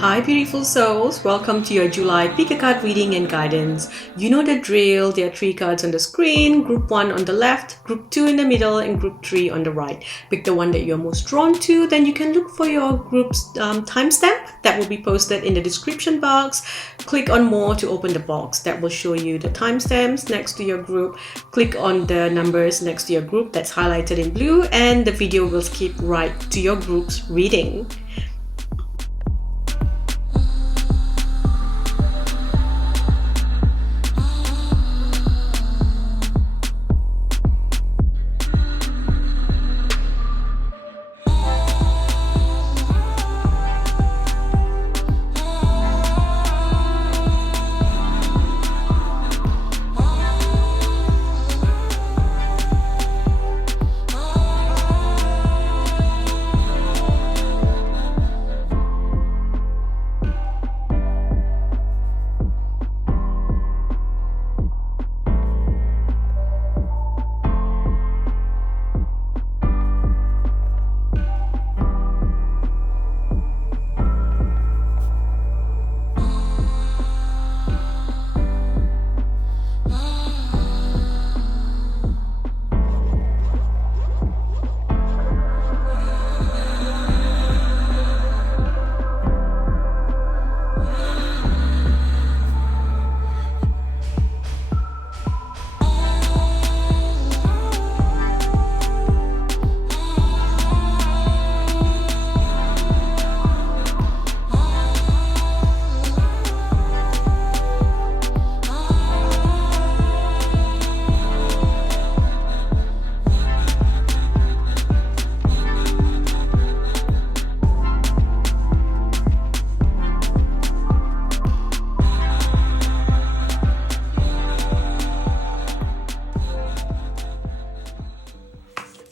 Hi beautiful souls, welcome to your July pick a card reading and guidance. You know the drill, there are 3 cards on the screen, group 1 on the left, group 2 in the middle and group 3 on the right. Pick the one that you're most drawn to, then you can look for your group's timestamp that will be posted in the description box. Click on more to open the box that will show you the timestamps next to your group. Click on the numbers next to your group that's highlighted in blue and the video will skip right to your group's reading.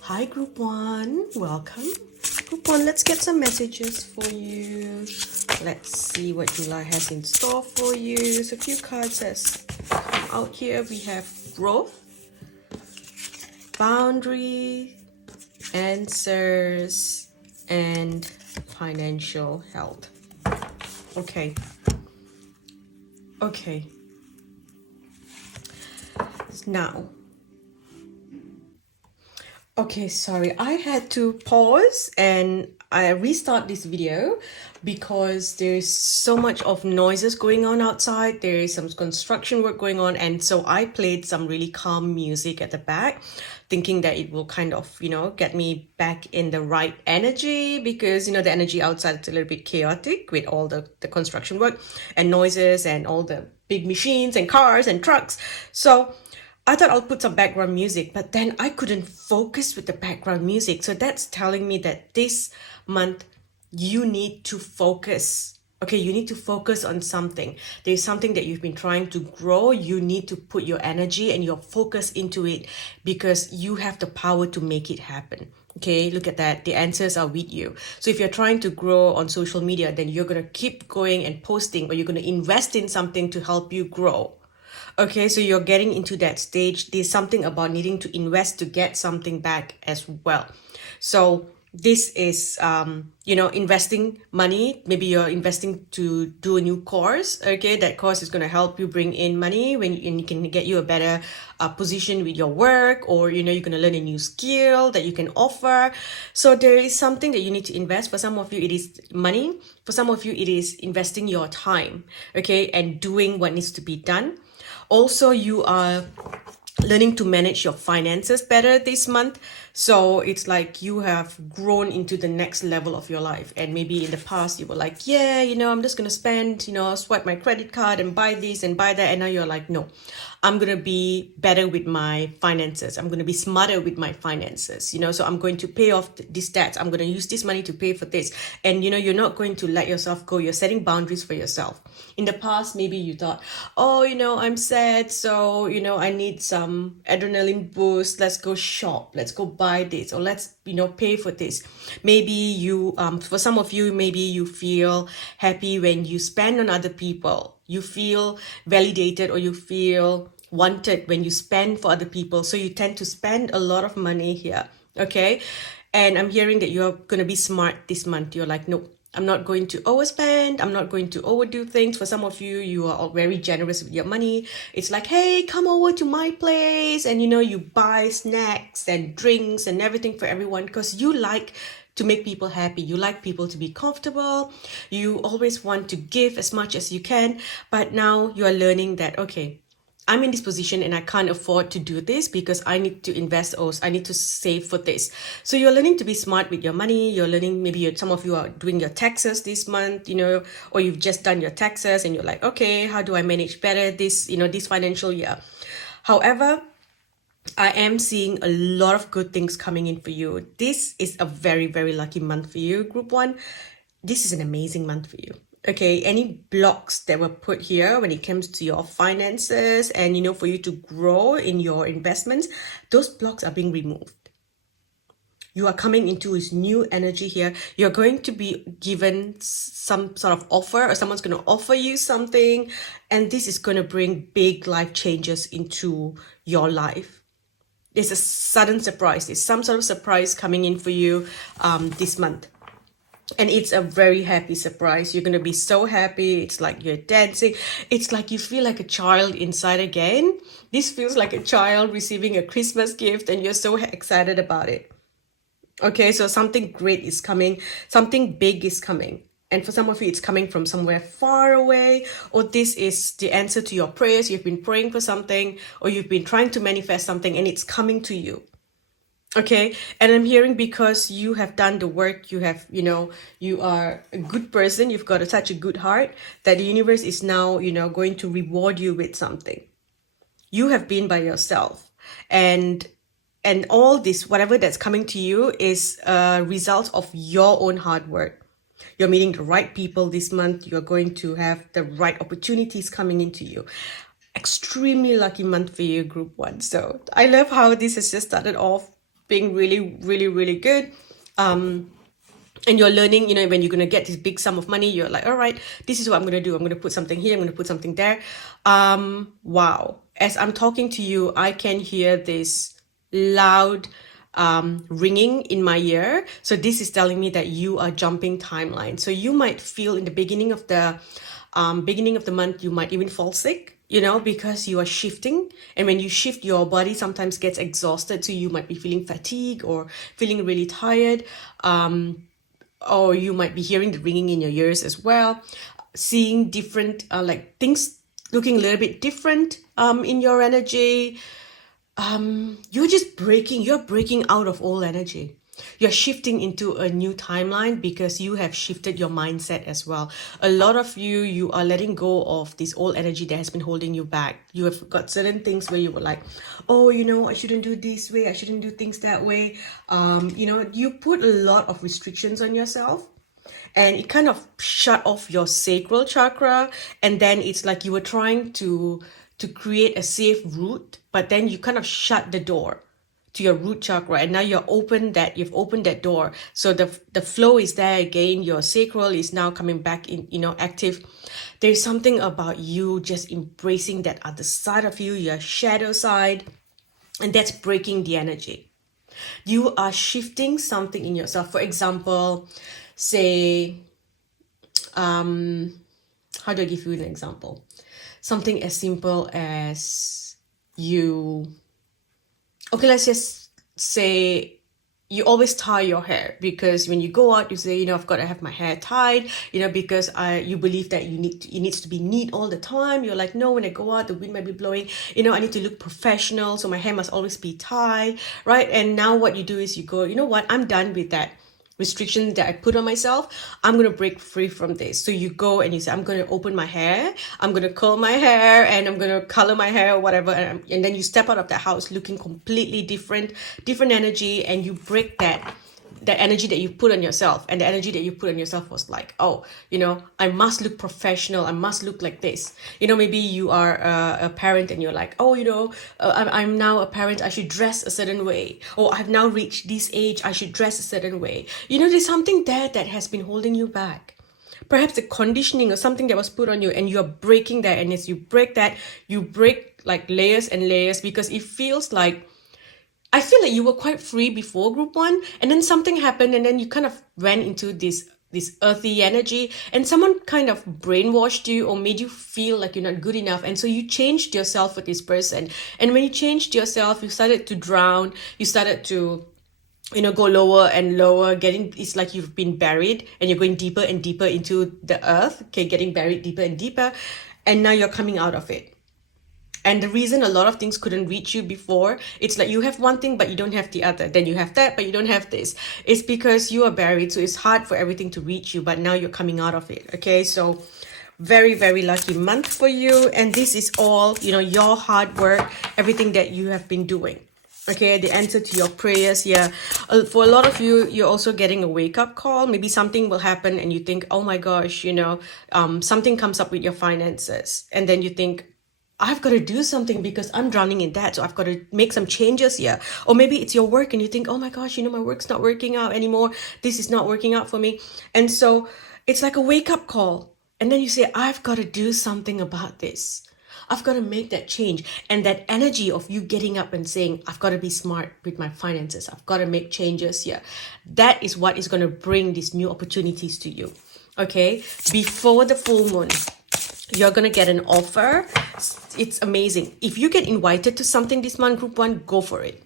Hi Group 1, welcome. Group 1, let's get some messages for you. Let's see what July has in store for you. There's a few cards that's come out here. We have growth, boundary, answers, and financial health. Okay. Now, okay, sorry, I had to pause and I restart this video because there's so much of noises going on outside. There is some construction work going on, and so I played some really calm music at the back, thinking that it will kind of, get me back in the right energy because, the energy outside is a little bit chaotic with all the construction work and noises and all the big machines and cars and trucks. So I thought I'll put some background music, but then I couldn't focus with the background music. So that's telling me that this month you need to focus. Okay, you need to focus on something. There's something that you've been trying to grow. You need to put your energy and your focus into it because you have the power to make it happen. Okay, look at that. The answers are with you. So if you're trying to grow on social media, then you're going to keep going and posting, or you're going to invest in something to help you grow. Okay, so you're getting into that stage. There's something about needing to invest to get something back as well. So this is, investing money. Maybe you're investing to do a new course. Okay, that course is going to help you bring in money and you can get you a better position with your work, or, you're going to learn a new skill that you can offer. So there is something that you need to invest. For some of you, it is money. For some of you, it is investing your time, okay, and doing what needs to be done. Also, you are learning to manage your finances better this month. So it's like you have grown into the next level of your life. And maybe in the past you were like, I'm just going to spend, swipe my credit card and buy this and buy that. And now you're like, no, I'm going to be better with my finances. I'm going to be smarter with my finances, so I'm going to pay off these debts. I'm going to use this money to pay for this. And, you're not going to let yourself go. You're setting boundaries for yourself. In the past, maybe you thought, I'm sad. So, I need some adrenaline boost. Let's go shop. Let's go buy this, or let's, pay for this. Maybe you, for some of you, maybe you feel happy when you spend on other people. You feel validated, or you feel wanted when you spend for other people. So you tend to spend a lot of money here. Okay. And I'm hearing that you're going to be smart this month. You're like, no, I'm not going to overspend. I'm not going to overdo things. For some of you, you are all very generous with your money. It's like, hey, come over to my place. And, you buy snacks and drinks and everything for everyone because you like to make people happy. You like people to be comfortable. You always want to give as much as you can. But now you are learning that, okay, I'm in this position and I can't afford to do this because I need to invest or I need to save for this. So you're learning to be smart with your money. You're learning, maybe some of you are doing your taxes this month, or you've just done your taxes and you're like, okay, how do I manage better this financial year? However, I am seeing a lot of good things coming in for you. This is a very, very lucky month for you, Group 1. This is an amazing month for you. Okay, any blocks that were put here when it comes to your finances and, for you to grow in your investments, those blocks are being removed. You are coming into this new energy here. You're going to be given some sort of offer, or someone's going to offer you something. And this is going to bring big life changes into your life. There's a sudden surprise. There's some sort of surprise coming in for you this month. And it's a very happy surprise. You're going to be so happy. It's like you're dancing. It's like you feel like a child inside again. This feels like a child receiving a Christmas gift and you're so excited about it. Okay, so something great is coming. Something big is coming. And for some of you, it's coming from somewhere far away, or this is the answer to your prayers. You've been praying for something, or you've been trying to manifest something and it's coming to you. Okay, and I'm hearing because you have done the work, you have, you are a good person, you've got such a good heart that the universe is now, going to reward you with something. You have been by yourself, and all this, whatever that's coming to you, is a result of your own hard work. You're meeting the right people this month. You're going to have the right opportunities coming into you. Extremely lucky month for you, Group 1. So I love how this has just started off being really, really, really good. And you're learning, when you're going to get this big sum of money, you're like, all right, this is what I'm going to do. I'm going to put something here. I'm going to put something there. Wow. As I'm talking to you, I can hear this loud ringing in my ear. So this is telling me that you are jumping timeline. So you might feel in the beginning of the month, you might even fall sick. Because you are shifting. And when you shift, your body sometimes gets exhausted. So you might be feeling fatigue or feeling really tired. Or you might be hearing the ringing in your ears as well. Seeing different, things looking a little bit different in your energy. You're breaking out of old energy. You're shifting into a new timeline because you have shifted your mindset as well. A lot of you are letting go of this old energy that has been holding you back. You have got certain things where you were like, oh, I shouldn't do this way. I shouldn't do things that way. You put a lot of restrictions on yourself. And it kind of shut off your sacral chakra. And then it's like you were trying to create a safe route, but then you kind of shut the door to your root chakra, and now you've opened that door, so the flow is there again. Your sacral is now coming back in, active. There's something about you just embracing that other side of you, your shadow side, and that's breaking the energy. You are shifting something in yourself. For example, say, how do I give you an example? Something as simple as let's just say you always tie your hair, because when you go out, you say, I've got to have my hair tied, because you believe that it needs to be neat all the time. You're like, no, when I go out, the wind might be blowing, I need to look professional, so my hair must always be tied, right? And now what you do is you go, I'm done with that restriction that I put on myself. I'm going to break free from this. So you go and you say, I'm going to open my hair, I'm going to curl my hair, and I'm going to color my hair or whatever. And then you step out of the house looking completely different energy, and you break that energy that you put on yourself. And the energy that you put on yourself was like, oh, I must look professional. I must look like this. Maybe you are a parent and you're like, oh, I'm now a parent. I should dress a certain way. Or I've now reached this age. I should dress a certain way. There's something there that has been holding you back. Perhaps the conditioning or something that was put on you, and you're breaking that. And as you break that, you break like layers and layers, because it feels like, I feel like you were quite free before Group 1, and then something happened, and then you kind of went into this this earthy energy, and someone kind of brainwashed you or made you feel like you're not good enough, and so you changed yourself for this person. And when you changed yourself, you started to drown, you started to go lower and lower, it's like you've been buried and you're going deeper and deeper into the earth, okay, getting buried deeper and deeper, and now you're coming out of it. And the reason a lot of things couldn't reach you before, it's like you have one thing but you don't have the other, then you have that but you don't have this. It's because you are buried, so it's hard for everything to reach you, but now you're coming out of it. Okay, so very, very lucky month for you. And this is all, your hard work, everything that you have been doing. Okay, the answer to your prayers here. For a lot of you, you're also getting a wake-up call. Maybe something will happen and you think, oh my gosh, something comes up with your finances. And then you think, I've got to do something because I'm drowning in debt. So I've got to make some changes here. Or maybe it's your work and you think, oh my gosh, my work's not working out anymore. This is not working out for me. And so it's like a wake-up call. And then you say, I've got to do something about this. I've got to make that change. And that energy of you getting up and saying, I've got to be smart with my finances. I've got to make changes here. That is what is going to bring these new opportunities to you. Okay. Before the full moon, you're going to get an offer. It's amazing. If you get invited to something this month, group 1, go for it.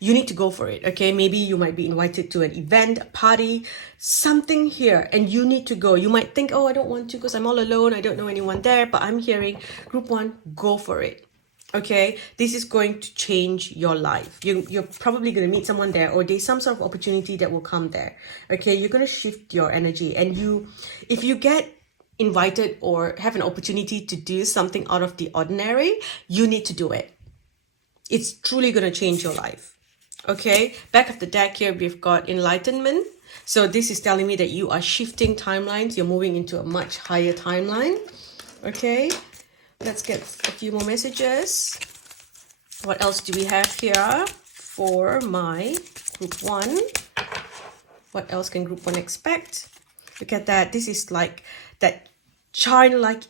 You need to go for it. Okay. Maybe you might be invited to an event, a party, something here, and you need to go. You might think, oh, I don't want to because I'm all alone. I don't know anyone there, but I'm hearing group 1, go for it. Okay. This is going to change your life. You're probably going to meet someone there, or there's some sort of opportunity that will come there. Okay. You're going to shift your energy, and if you get invited or have an opportunity to do something out of the ordinary, you need to do it. It's truly going to change your life. Okay, back of the deck here, we've got enlightenment. So this is telling me that you are shifting timelines. You're moving into a much higher timeline. Okay, let's get a few more messages. What else do we have here for my group 1? What else can group 1 expect? Look at that. This is like that childlike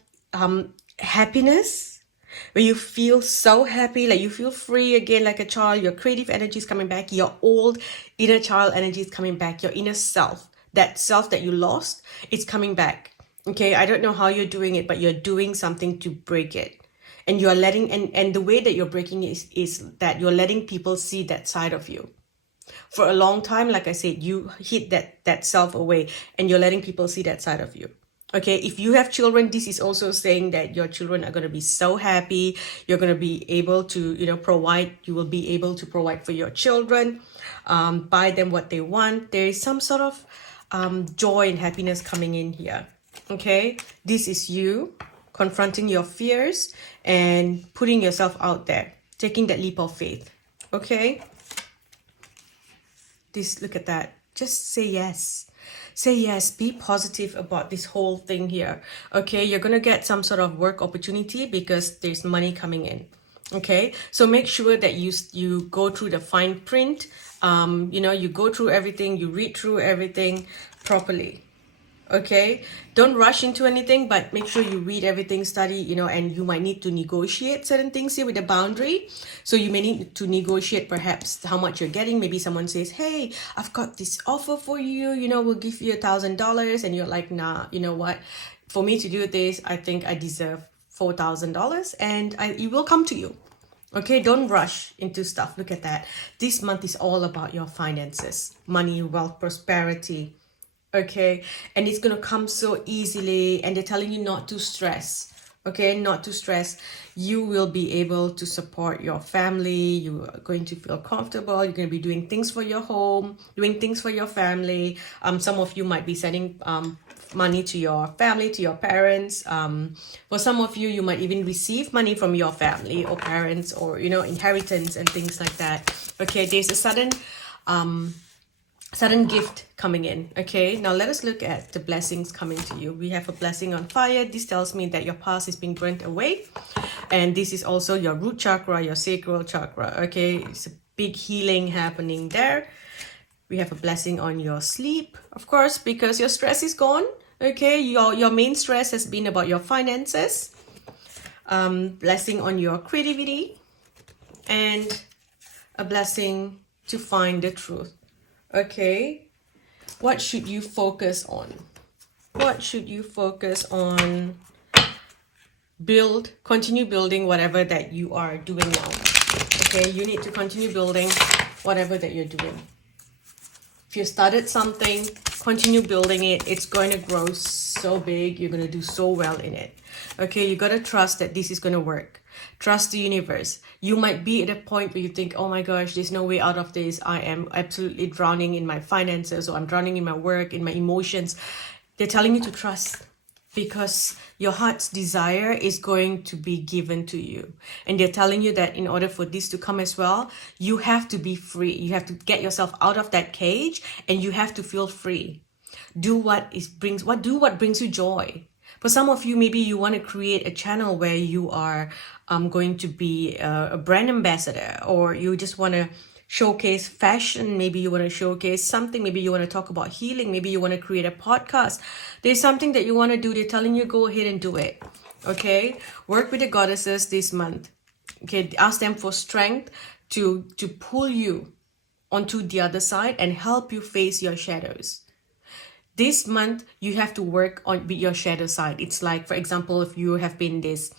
happiness, where you feel so happy, like you feel free again like a child. Your creative energy is coming back. Your old inner child energy is coming back. Your inner self, that self that you lost, it's coming back. Okay, I don't know how you're doing it, but you're doing something to break it. And you're letting, and the way that you're breaking it is that you're letting people see that side of you. For a long time, like I said, you hid that self away, and you're letting people see that side of you. Okay, if you have children, this is also saying that your children are going to be so happy. You're going to be able to, provide. You will be able to provide for your children, buy them what they want. There is some sort of joy and happiness coming in here. Okay, this is you confronting your fears and putting yourself out there, taking that leap of faith. Okay. Look at that. Just say yes. Say yes. Be positive about this whole thing here. Okay, you're gonna get some sort of work opportunity because there's money coming in. Okay, so make sure that you go through the fine print. You go through everything, you read through everything properly. Okay, don't rush into anything, but make sure you read everything, study, and you might need to negotiate certain things here with the boundary. So you may need to negotiate perhaps how much you're getting. Maybe someone says, hey, I've got this offer for you, we'll give you $1,000. And you're like, nah, you know what? For me to do this, I think I deserve $4,000, and it will come to you. Okay, don't rush into stuff. Look at that. This month is all about your finances, money, wealth, prosperity. Okay, and it's going to come so easily, and they're telling you not to stress. Okay, not to stress. You will be able to support your family. You are going to feel comfortable. You're going to be doing things for your home, doing things for your family. Some of you might be sending money to your family, to your parents. For some of you, you might even receive money from your family or parents, or inheritance and things like that. Okay, there's a sudden gift coming in. Okay, now let us look at the blessings coming to you. We have a blessing on fire. This tells me that your past is being burnt away, and this is also your root chakra, your sacral chakra. Okay, it's a big healing happening there. We have a blessing on your sleep, of course, because your stress is gone. Okay, your main stress has been about your finances. Blessing on your creativity, and a blessing to find the truth. Okay, What should you focus on? What should you focus on? Continue building whatever that you are doing now. Okay, you need to continue building whatever that you're doing. If you started something, continue building it. It's going to grow so big. You're going to do so well in it. Okay, you got to trust that this is going to work. Trust the universe. You might be at a point where you think, oh my gosh, there's no way out of this. I am absolutely drowning in my finances, or I'm drowning in my work, in my emotions. They're telling you to trust, because your heart's desire is going to be given to you. And they're telling you that in order for this to come as well, you have to be free. You have to get yourself out of that cage, and you have to feel free. Do what brings you joy. For some of you, maybe you want to create a channel where you are going to be a brand ambassador, or you just want to showcase fashion. Maybe you want to showcase something. Maybe you want to talk about healing. Maybe you want to create a podcast. There's something that you want to do. They're telling you, go ahead and do it. Okay, work with the goddesses this month. Okay, ask them for strength to pull you onto the other side and help you face your shadows. This month, you have to work on with your shadow side. It's like, for example, if you have been this,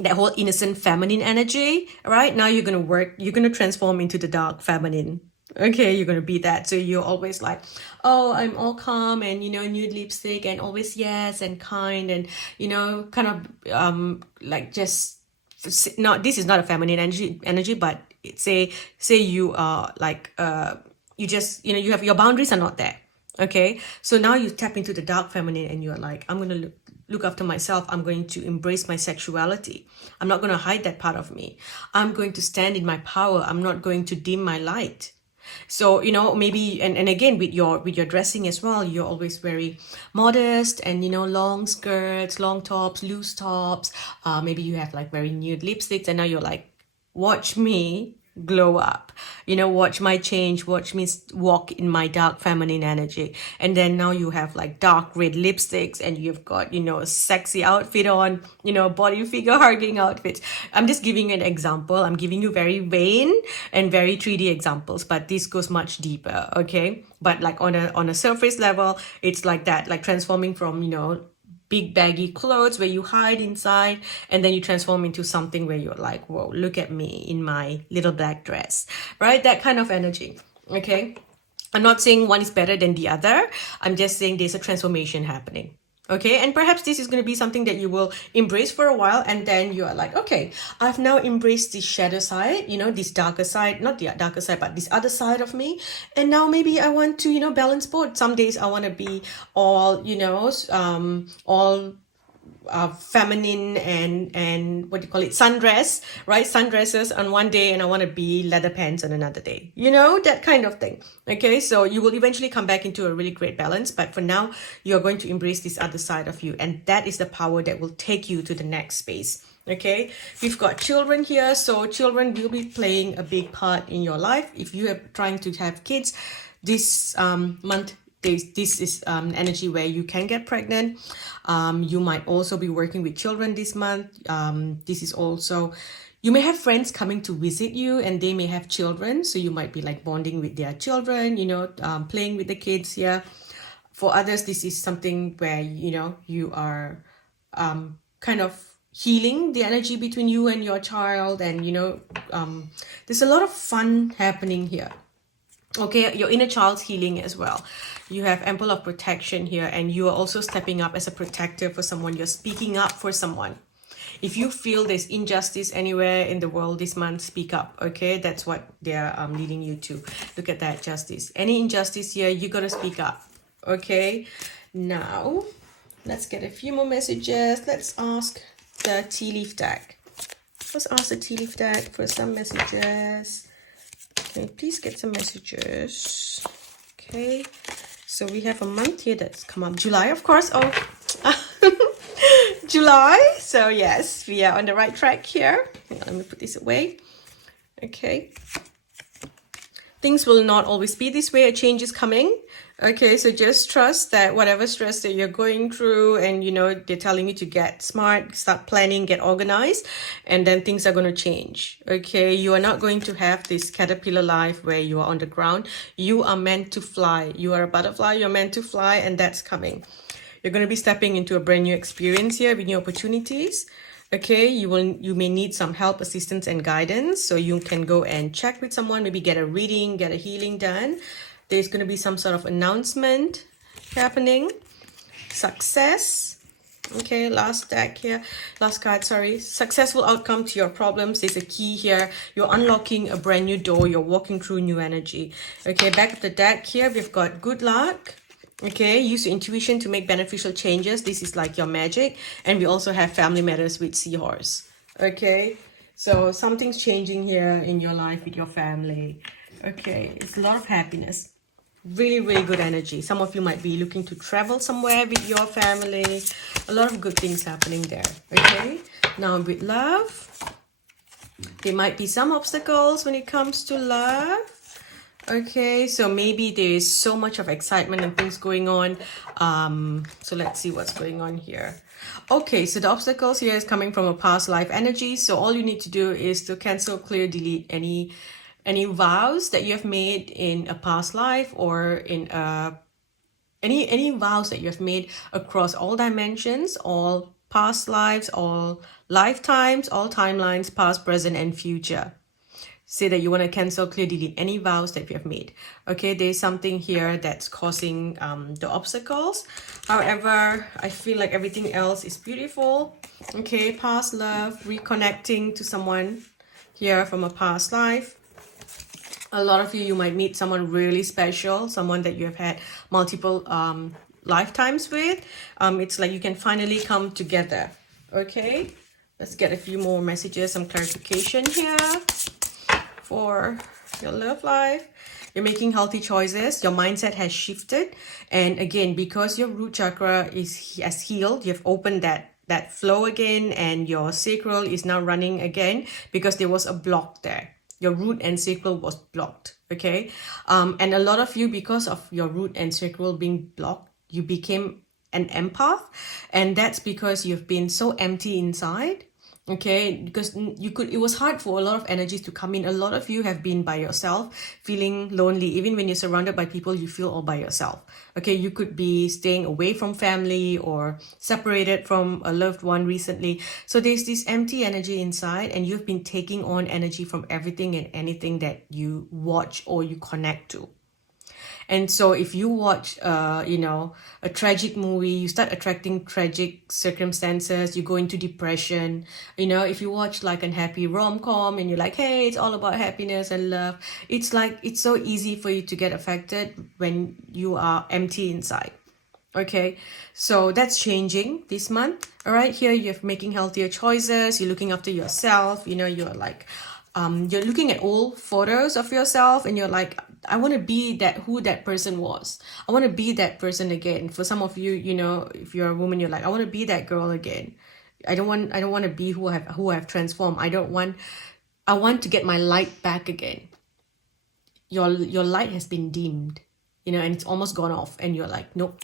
that whole innocent feminine energy, right? Now you're going to transform into the dark feminine. Okay, you're going to be that. So you're always like, oh, I'm all calm and, nude lipstick and always yes and kind and, kind of like just, not, this is not a feminine energy, but say you are like, you just, you have, your boundaries are not there. Okay, so now you tap into the dark feminine and you're like, I'm going to look after myself. I'm going to embrace my sexuality. I'm not going to hide that part of me. I'm going to stand in my power. I'm not going to dim my light. So, maybe, and again, with your dressing as well, you're always very modest and, long skirts, long tops, loose tops. Maybe you have like very nude lipsticks, and now you're like, watch me glow up, watch my change, watch me walk in my dark feminine energy. And then now you have like dark red lipsticks and you've got, a sexy outfit on, body figure hugging outfits. I'm just giving an example. I'm giving you very vain and very 3D examples, but this goes much deeper. Okay, but like on a surface level, it's like that, like transforming from, big baggy clothes where you hide inside, and then you transform into something where you're like, whoa, look at me in my little black dress, right? That kind of energy. Okay, I'm not saying one is better than the other. I'm just saying there's a transformation happening. Okay, and perhaps this is going to be something that you will embrace for a while, and then you are like, okay, I've now embraced this shadow side, this darker side, not the darker side, but this other side of me. And now maybe I want to, balance both. Some days I want to be all, all feminine and what do you call it, sundress, right? Sundresses on one day, and I want to be leather pants on another day, that kind of thing. Okay, so you will eventually come back into a really great balance, but for now you're going to embrace this other side of you, and that is the power that will take you to the next space. Okay, we've got children here, so children will be playing a big part in your life. If you are trying to have kids this month, this is energy where you can get pregnant. You might also be working with children this month. This is also, you may have friends coming to visit you and they may have children. So you might be like bonding with their children, playing with the kids here. For others, this is something where, you are kind of healing the energy between you and your child. And, there's a lot of fun happening here. Okay, your inner child's healing as well. You have ample of protection here, and you are also stepping up as a protector for someone. You're speaking up for someone. If you feel there's injustice anywhere in the world this month, speak up. Okay, that's what they're leading you to. Look at that, justice. Any injustice here, you got to speak up. Okay, now let's get a few more messages. Let's ask the tea leaf deck. Let's ask the tea leaf deck for some messages. Can you please get some messages? Okay, so we have a month here that's come up. July, of course. Oh, July. So yes, we are on the right track here. Hang on, let me put this away. Okay. Things will not always be this way. A change is coming. Okay, so just trust that whatever stress that you're going through, and you know, they're telling you to get smart, start planning, get organized, and then things are going to change. Okay, you are not going to have this caterpillar life where you are on the ground. You are meant to fly. You are a butterfly, you're meant to fly, and that's coming. You're going to be stepping into a brand new experience here with new opportunities. Okay, you may need some help, assistance, and guidance. So you can go and check with someone, maybe get a reading, get a healing done. There's going to be some sort of announcement happening. Success. Okay, last deck here. Last card, sorry. Successful outcome to your problems. There's a key here. You're unlocking a brand new door. You're walking through new energy. Okay, back of the deck here, we've got good luck. Okay, use your intuition to make beneficial changes. This is like your magic. And we also have family matters with seahorse. Okay, so something's changing here in your life with your family. Okay, it's a lot of happiness. Really, really good energy. Some of you might be looking to travel somewhere with your family. A lot of good things happening there. Okay, now with love, there might be some obstacles when it comes to love. Okay, so maybe there is so much of excitement and things going on. So let's see what's going on here. Okay, so the obstacles here is coming from a past life energy. So all you need to do is to cancel, clear, delete any vows that you have made in a past life, or in any vows that you have made across all dimensions, all past lives, all lifetimes, all timelines, past, present, and future. Say that you want to cancel, clear, delete any vows that you have made. Okay, there's something here that's causing the obstacles. However, I feel like everything else is beautiful. Okay, past love, reconnecting to someone here from a past life. A lot of you might meet someone really special, someone that you have had multiple lifetimes with. It's like you can finally come together. Okay, let's get a few more messages, some clarification here for your love life. You're making healthy choices. Your mindset has shifted. And again, because your root chakra has healed, you've opened that flow again, and your sacral is now running again because there was a block there. Your root and sacral was blocked. Okay, and a lot of you, because of your root and sacral being blocked, you became an empath, and that's because you've been so empty inside. Okay, because it was hard for a lot of energies to come in. A lot of you have been by yourself, feeling lonely. Even when you're surrounded by people, you feel all by yourself. Okay, you could be staying away from family or separated from a loved one recently. So there's this empty energy inside, and you've been taking on energy from everything and anything that you watch or you connect to. And so if you watch, a tragic movie, you start attracting tragic circumstances, you go into depression. If you watch like a happy rom-com and you're like, hey, it's all about happiness and love. It's like, it's so easy for you to get affected when you are empty inside. Okay, so that's changing this month. All right, here you're making healthier choices. You're looking after yourself. You're like, you're looking at old photos of yourself, and you're like, I want to be who that person was. I want to be that person again. For some of you, if you're a woman, you're like, I want to be that girl again. I don't want to be who I have transformed. I want to get my light back again. Your light has been dimmed, and it's almost gone off, and you're like, nope.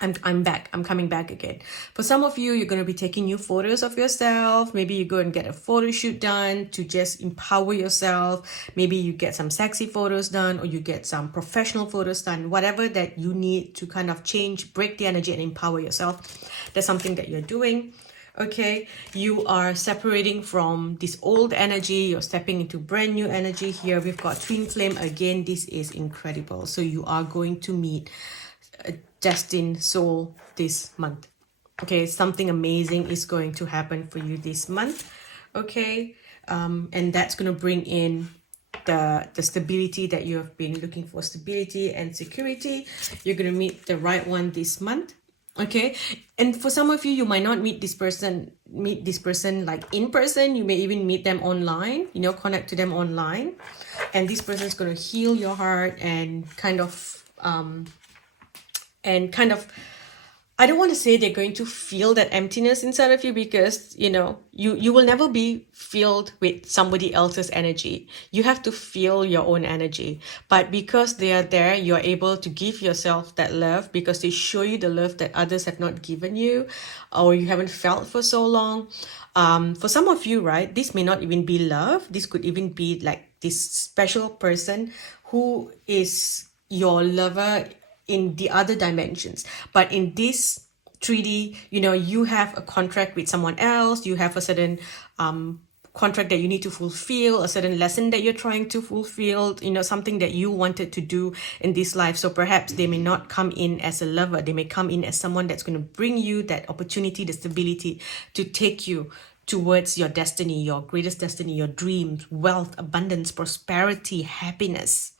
I'm back. I'm coming back again. For some of you, you're going to be taking new photos of yourself. Maybe you go and get a photo shoot done to just empower yourself. Maybe you get some sexy photos done, or you get some professional photos done. Whatever that you need to kind of change, break the energy and empower yourself. That's something that you're doing. Okay, you are separating from this old energy. You're stepping into brand new energy here. We've got twin flame again. This is incredible. So you are going to meet a destined soul this month. Okay, something amazing is going to happen for you this month. Okay, and that's going to bring in the stability that you have been looking for, stability and security. You're going to meet the right one this month. Okay, and for some of you, you might not meet this person like in person. You may even meet them online, connect to them online, and this person is going to heal your heart and kind of I don't want to say they're going to feel that emptiness inside of you, because you will never be filled with somebody else's energy. You have to feel your own energy. But because they are there, you're able to give yourself that love, because they show you the love that others have not given you, or you haven't felt for so long. For some of you, right, this may not even be love. This could even be like this special person who is your lover in the other dimensions. But in this 3D, you have a contract with someone else. You have a certain contract that you need to fulfill, a certain lesson that you're trying to fulfill, something that you wanted to do in this life. So perhaps they may not come in as a lover. They may come in as someone that's going to bring you that opportunity, the stability to take you towards your destiny, your greatest destiny, your dreams, wealth, abundance, prosperity, happiness.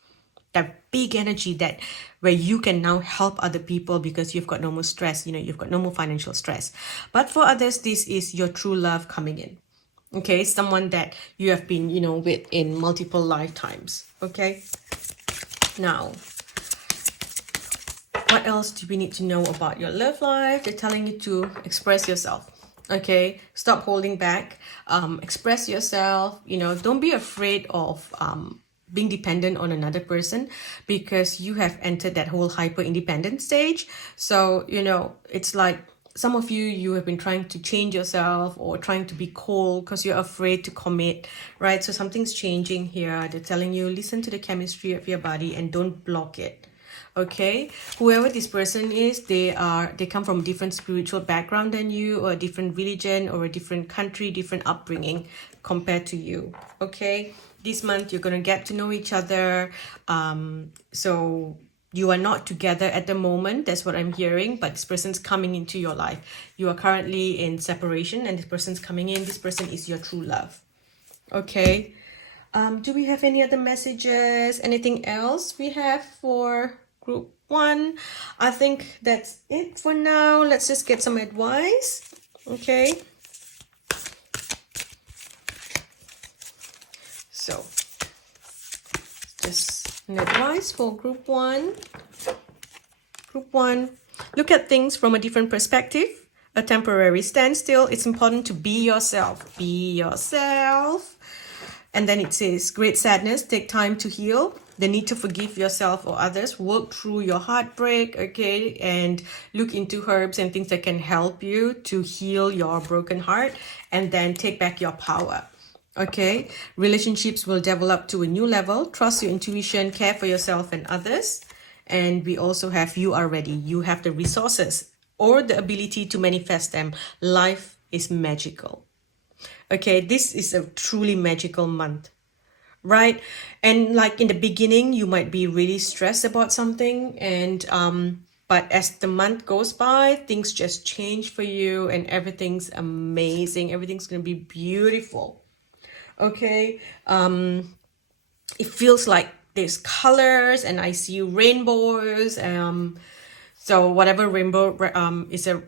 That big energy that where you can now help other people because you've got no more stress, you've got no more financial stress. But for others, this is your true love coming in. Okay, someone that you have been, with in multiple lifetimes. Okay, now, what else do we need to know about your love life? They're telling you to express yourself. Okay, stop holding back. Express yourself. Don't be afraid of being dependent on another person, because you have entered that whole hyper independent stage. So it's like some of you have been trying to change yourself or trying to be cold because you're afraid to commit, right? So something's changing here. They're telling you, listen to the chemistry of your body and don't block it. Okay, whoever this person is, they come from a different spiritual background than you, or a different religion, or a different country, different upbringing compared to you. Okay, this month you're going to get to know each other. So you are not together at the moment, that's what I'm hearing, but this person's coming into your life. You are currently in separation and this person's coming in. This person is your true love. Okay, do we have any other messages? Anything else we have for group 1? I think that's it for now. Let's just get some advice. Okay, so just an advice for group 1. Group 1, look at things from a different perspective. A temporary standstill. It's important to be yourself. Be yourself. And then it says, great sadness, take time to heal. The need to forgive yourself or others. Work through your heartbreak, okay? And look into herbs and things that can help you to heal your broken heart. And then take back your power, okay? Relationships will develop to a new level. Trust your intuition, care for yourself and others. And we also have, you are ready. You have the resources or the ability to manifest them. Life is magical. Okay, this is a truly magical month, right? And like in the beginning, you might be really stressed about something, and but as the month goes by, things just change for you and everything's amazing. Everything's going to be beautiful. Okay, it feels like there's colors and I see rainbows. So whatever rainbow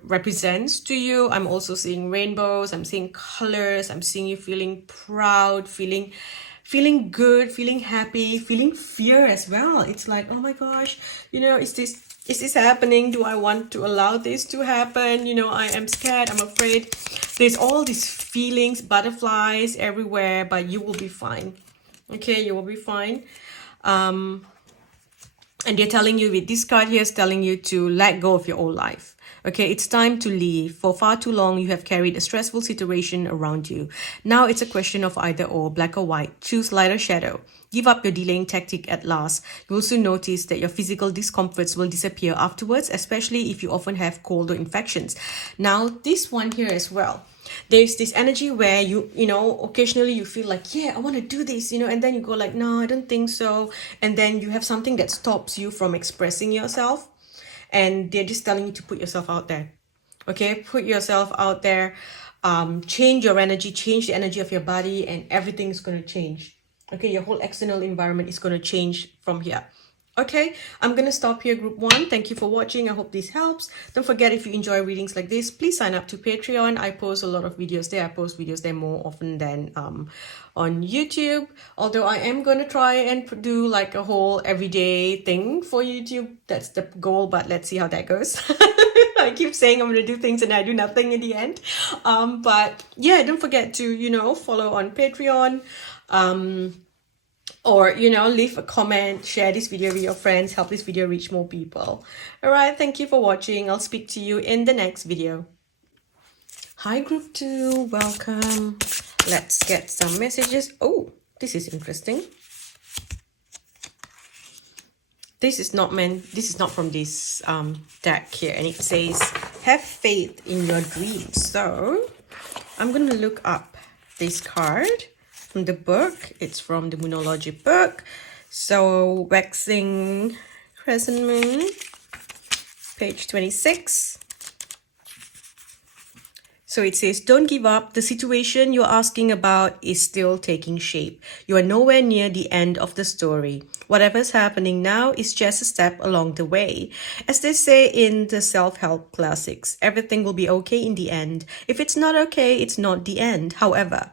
represents to you, I'm also seeing rainbows. I'm seeing colors. I'm seeing you feeling proud, feeling good, feeling happy, feeling fear as well. It's like, oh my gosh, is this happening? Do I want to allow this to happen? I am scared. I'm afraid. There's all these feelings, butterflies everywhere, but you will be fine. Okay, you will be fine. And they're telling you, with this card here, is telling you to let go of your old life. Okay, it's time to leave. For far too long, you have carried a stressful situation around you. Now it's a question of either or, black or white. Choose light or shadow. Give up your delaying tactic at last. You will soon notice that your physical discomforts will disappear afterwards, especially if you often have cold or infections. Now, this one here as well. There's this energy where you occasionally you feel like, yeah, I want to do this, and then you go like, no, I don't think so. And then you have something that stops you from expressing yourself. And they're just telling you to put yourself out there. Okay, put yourself out there. Change your energy, change the energy of your body, and everything is going to change. Okay, your whole external environment is going to change from here. Okay, I'm gonna stop here, group one. Thank you for watching. I hope this helps. Don't forget, if you enjoy readings like this, please sign up to Patreon. I post a lot of videos there. I post videos there more often than on YouTube. Although I am gonna try and do like a whole everyday thing for YouTube. That's the goal, but let's see how that goes. I keep saying I'm gonna do things and I do nothing in the end. But yeah, don't forget to, you know, follow on Patreon. Or, you know, leave a comment, share this video with your friends, help this video reach more people. All right, thank you for watching. I'll speak to you in the next video. Hi, group 2, welcome. Let's get some messages. Oh, this is interesting. This is not from this deck here, and it says, have faith in your dreams. So I'm going to look up this card from the book. It's from the Moonology book. So Waxing Crescent Moon, page 26. So it says, don't give up. The situation you're asking about is still taking shape. You are nowhere near the end of the story. Whatever's happening now is just a step along the way. As they say in the self-help classics, everything will be okay in the end. If it's not okay, it's not the end. However,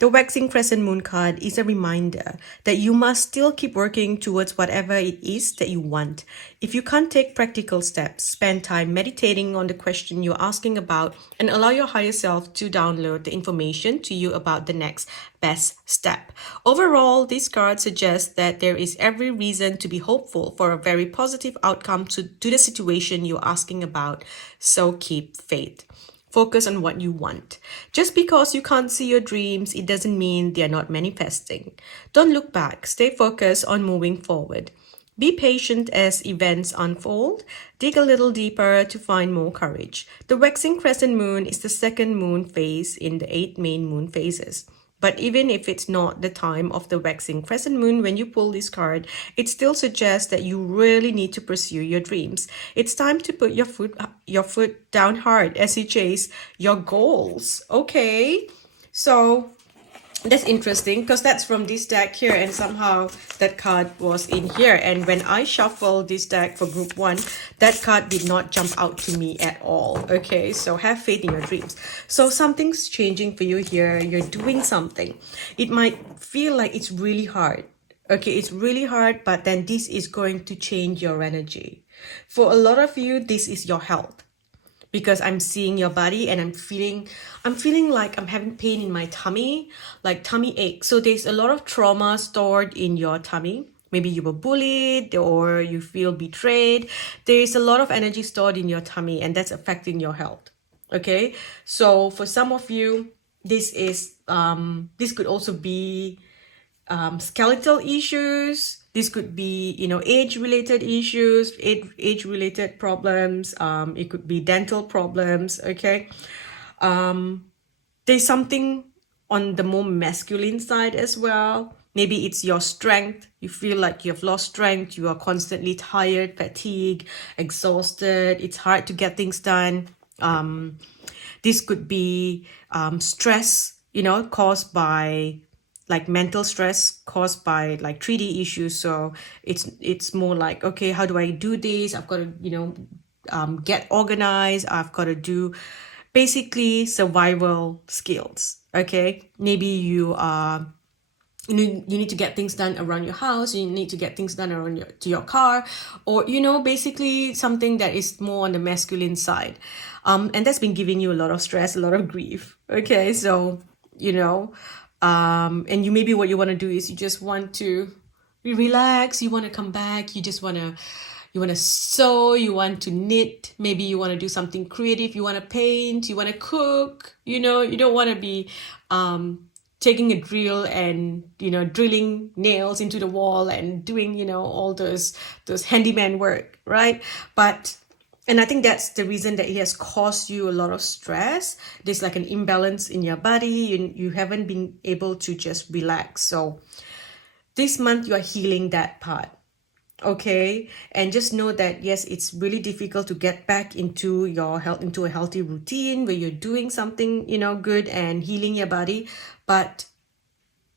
the Waxing Crescent Moon card is a reminder that you must still keep working towards whatever it is that you want. If you can't take practical steps, spend time meditating on the question you're asking about and allow your higher self to download the information to you about the next best step. Overall, this card suggests that there is every reason to be hopeful for a very positive outcome to the situation you're asking about. So keep faith. Focus on what you want. Just because you can't see your dreams, it doesn't mean they're not manifesting. Don't look back. Stay focused on moving forward. Be patient as events unfold. Dig a little deeper to find more courage. The Waxing Crescent Moon is the second moon phase in the 8 main moon phases. But even if it's not the time of the Waxing Crescent Moon when you pull this card, it still suggests that you really need to pursue your dreams. It's time to put your foot down hard as you chase your goals. Okay, so that's interesting because that's from this deck here, and somehow that card was in here. And when I shuffled this deck for group 1, that card did not jump out to me at all. Okay, so have faith in your dreams. So something's changing for you here. You're doing something. It might feel like it's really hard. Okay, it's really hard, but then this is going to change your energy. For a lot of you, this is your health. Because I'm seeing your body and I'm feeling like I'm having pain in my tummy, like tummy ache. So there's a lot of trauma stored in your tummy. Maybe you were bullied or you feel betrayed. There's a lot of energy stored in your tummy and that's affecting your health. Okay, so for some of you, this could also be skeletal issues. This could be, you know, age-related issues, age-related problems. It could be dental problems, okay? There's something on the more masculine side as well. Maybe it's your strength. You feel like you've lost strength. You are constantly tired, fatigued, exhausted. It's hard to get things done. This could be stress, you know, caused by like mental stress caused by like 3D issues. So it's more like, okay, how do I do this? I've got to, you know, get organized. I've got to do basically survival skills. Okay, maybe you are, you need to get things done around your house. You need to get things done around your car, or, you know, basically something that is more on the masculine side. And that's been giving you a lot of stress, a lot of grief. Okay, so, you know, and maybe what you want to do is you just want to relax. You want to come back. You want to sew. You want to knit. Maybe you want to do something creative. You want to paint. You want to cook. You know, you don't want to be taking a drill and, you know, drilling nails into the wall and doing, you know, all those handyman work, right? And I think that's the reason that it has caused you a lot of stress. There's like an imbalance in your body. You haven't been able to just relax. So this month you are healing that part. Okay, and just know that yes, it's really difficult to get back into your health, into a healthy routine where you're doing something, you know, good and healing your body, but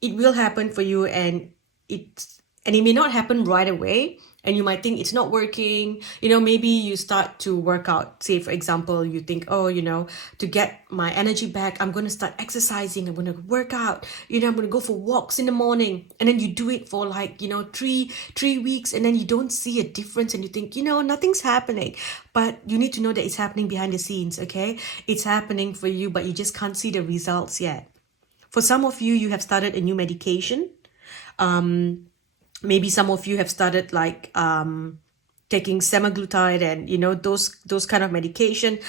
it will happen for you, and it may not happen right away. and you might think it's not working. Maybe you start to work out. Say, for example, you think, oh, to get my energy back, I'm going to start exercising. I'm going to work out. I'm going to go for walks in the morning. And then you do it for like, 3 weeks, and then you don't see a difference, and you think, nothing's happening. But you need to know that it's happening behind the scenes, okay? It's happening for you, but you just can't see the results yet. For some of you, you have started a new medication. Maybe some of you have started like taking semaglutide and those kind of medication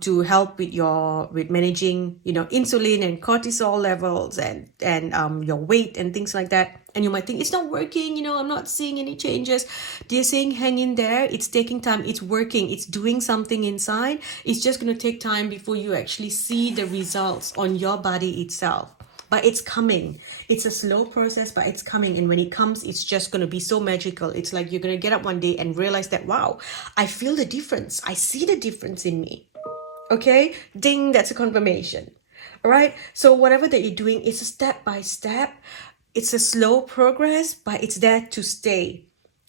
to help with managing insulin and cortisol levels and your weight and things like that. And you might think it's not working, I'm not seeing any changes. They're saying hang in there, it's taking time, it's working, it's doing something inside. It's just going to take time before you actually see the results on your body itself. But it's coming. It's a slow process, but it's coming. And when it comes, it's just going to be so magical. It's like you're going to get up one day and realize that, wow, I feel the difference. I see the difference in me. Okay? Ding, that's a confirmation. All right? So whatever that you're doing, it's a step by step. It's a slow progress, but it's there to stay.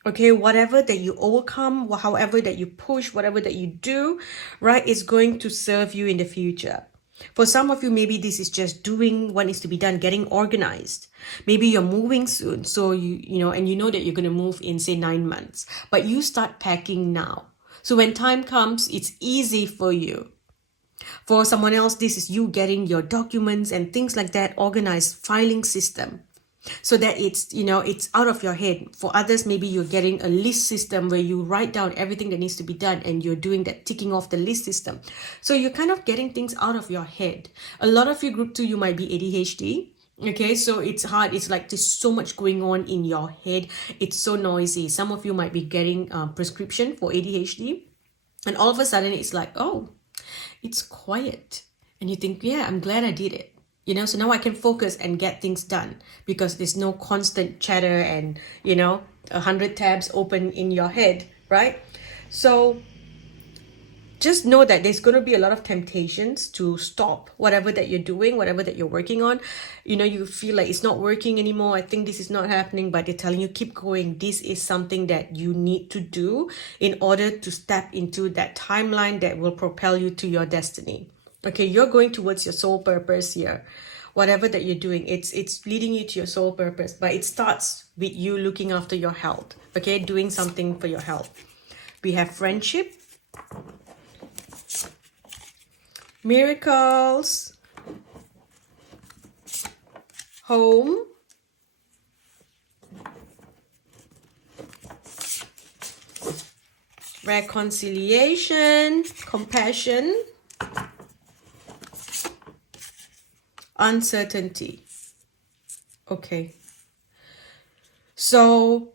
Okay, whatever that you overcome, however that you push, whatever that you do, right, is going to serve you in the future. For some of you, maybe this is just doing what needs to be done, getting organized. Maybe you're moving soon, so and you know that you're going to move in, say, 9 months. But you start packing now. So when time comes, it's easy for you. For someone else, this is you getting your documents and things like that, organized filing system, so that it's out of your head. For others, maybe you're getting a list system where you write down everything that needs to be done, and you're doing that ticking off the list system. So you're kind of getting things out of your head. A lot of you, group 2, you might be ADHD. Okay, so it's hard. It's like there's so much going on in your head. It's so noisy. Some of you might be getting prescription for ADHD, and all of a sudden it's like, oh, it's quiet, and you think, yeah, I'm glad I did it. So now I can focus and get things done because there's no constant chatter and 100 tabs open in your head, right? So just know that there's going to be a lot of temptations to stop whatever that you're doing, whatever that you're working on. You feel like it's not working anymore. I think this is not happening, but they're telling you, keep going. This is something that you need to do in order to step into that timeline that will propel you to your destiny. Okay, you're going towards your soul purpose here. Whatever that you're doing, it's leading you to your soul purpose, but it starts with you looking after your health. Okay, doing something for your health. We have friendship, miracles, home, reconciliation, compassion, uncertainty. Okay. So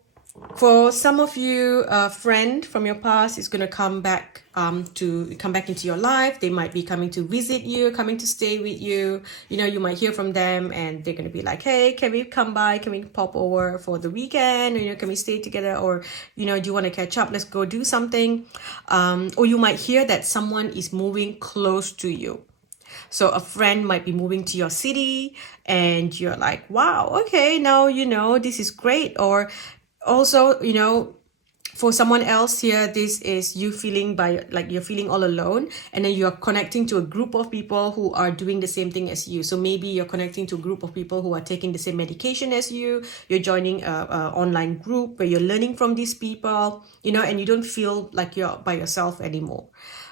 for some of you, a friend from your past is going to come back into your life. They might be coming to visit you, coming to stay with you. You might hear from them and they're going to be like, hey, can we come by? Can we pop over for the weekend? Can we stay together? Or, do you want to catch up? Let's go do something. Or you might hear that someone is moving close to you. So a friend might be moving to your city and you're like, wow, okay, now, this is great. Or also, for someone else here, this is you feeling you're feeling all alone, and then you're connecting to a group of people who are doing the same thing as you. So maybe you're connecting to a group of people who are taking the same medication as you. You're joining a online group where you're learning from these people, and you don't feel like you're by yourself anymore.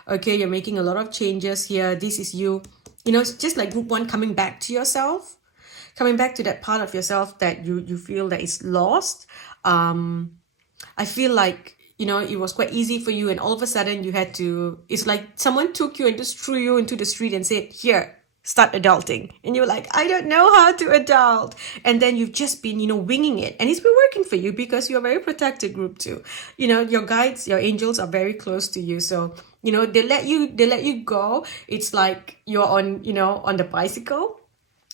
Okay, you're making a lot of changes here. This is you, it's just like group 1, coming back to yourself, coming back to that part of yourself that you feel that is lost. I feel like, it was quite easy for you, and all of a sudden you had to, it's like someone took you and just threw you into the street and said, here, start adulting. And you're like, I don't know how to adult. And then you've just been, winging it. And it's been working for you because you're very protected, group 2. Your guides, your angels are very close to you. So, they let you go. It's like you're on the bicycle.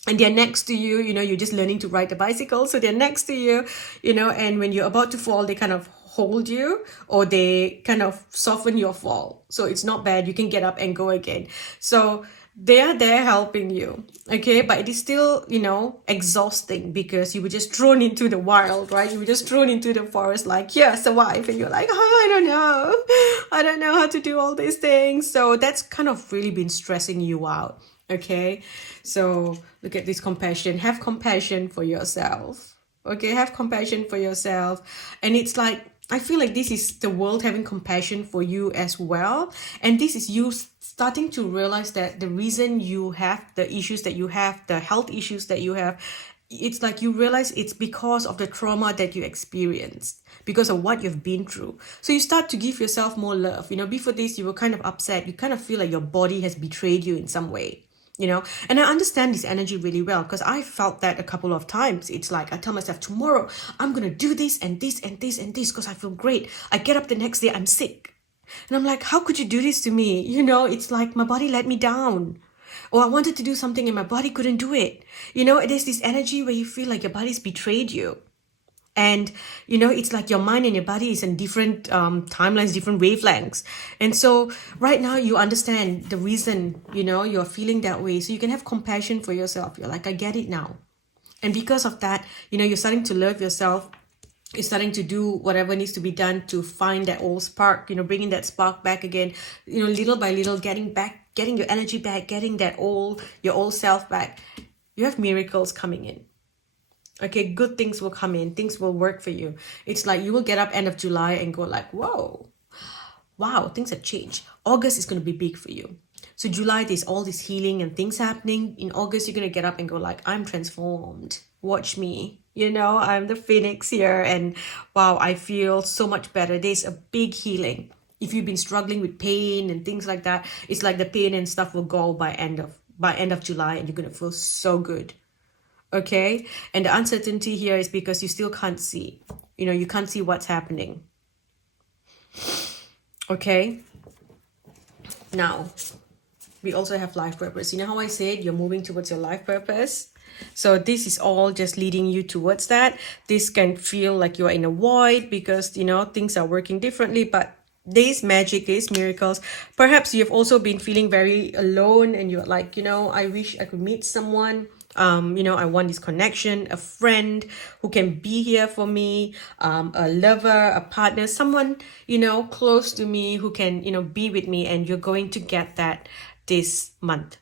And they're next to you, you're just learning to ride the bicycle. So they're next to you, and when you're about to fall, they kind of hold you, or they kind of soften your fall. So it's not bad. You can get up and go again. So They are there helping you, okay? But it is still, exhausting because you were just thrown into the wild, right? You were just thrown into the forest, like, yeah, survive. And you're like, oh, I don't know. I don't know how to do all these things. So that's kind of really been stressing you out, okay? So look at this compassion. Have compassion for yourself, okay? Have compassion for yourself. And it's like, I feel like this is the world having compassion for you as well. And this is you starting to realize that the reason you have the issues that you have, the health issues that you have, it's like you realize it's because of the trauma that you experienced, because of what you've been through. So you start to give yourself more love. Before this, you were kind of upset. You kind of feel like your body has betrayed you in some way. And I understand this energy really well because I felt that a couple of times. It's like I tell myself, tomorrow I'm going to do this and this and this and this because I feel great. I get up the next day, I'm sick. And I'm like, how could you do this to me? It's like my body let me down. Or I wanted to do something and my body couldn't do it. There's this energy where you feel like your body's betrayed you. And, it's like your mind and your body is in different timelines, different wavelengths. And so right now you understand the reason, you're feeling that way. So you can have compassion for yourself. You're like, I get it now. And because of that, you're starting to love yourself. You're starting to do whatever needs to be done to find that old spark, bringing that spark back again, little by little, getting your energy back, getting your old self back. You have miracles coming in. Okay, good things will come in. Things will work for you. It's like you will get up end of July and go like, whoa, wow, things have changed. August is going to be big for you. So July, there's all this healing and things happening. In August, you're going to get up and go like, I'm transformed. Watch me. I'm the phoenix here. And wow, I feel so much better. There's a big healing. If you've been struggling with pain and things like that, it's like the pain and stuff will go by end of July and you're going to feel so good. Okay, and the uncertainty here is because you still can't see. You can't see what's happening. Okay, now we also have life purpose. You know how I said you're moving towards your life purpose? So this is all just leading you towards that. This can feel like you're in a void because things are working differently, but there's magic, there's miracles. Perhaps you've also been feeling very alone and you're like, I wish I could meet someone. I want this connection, a friend who can be here for me, a lover, a partner, someone, close to me who can, be with me, and you're going to get that this month.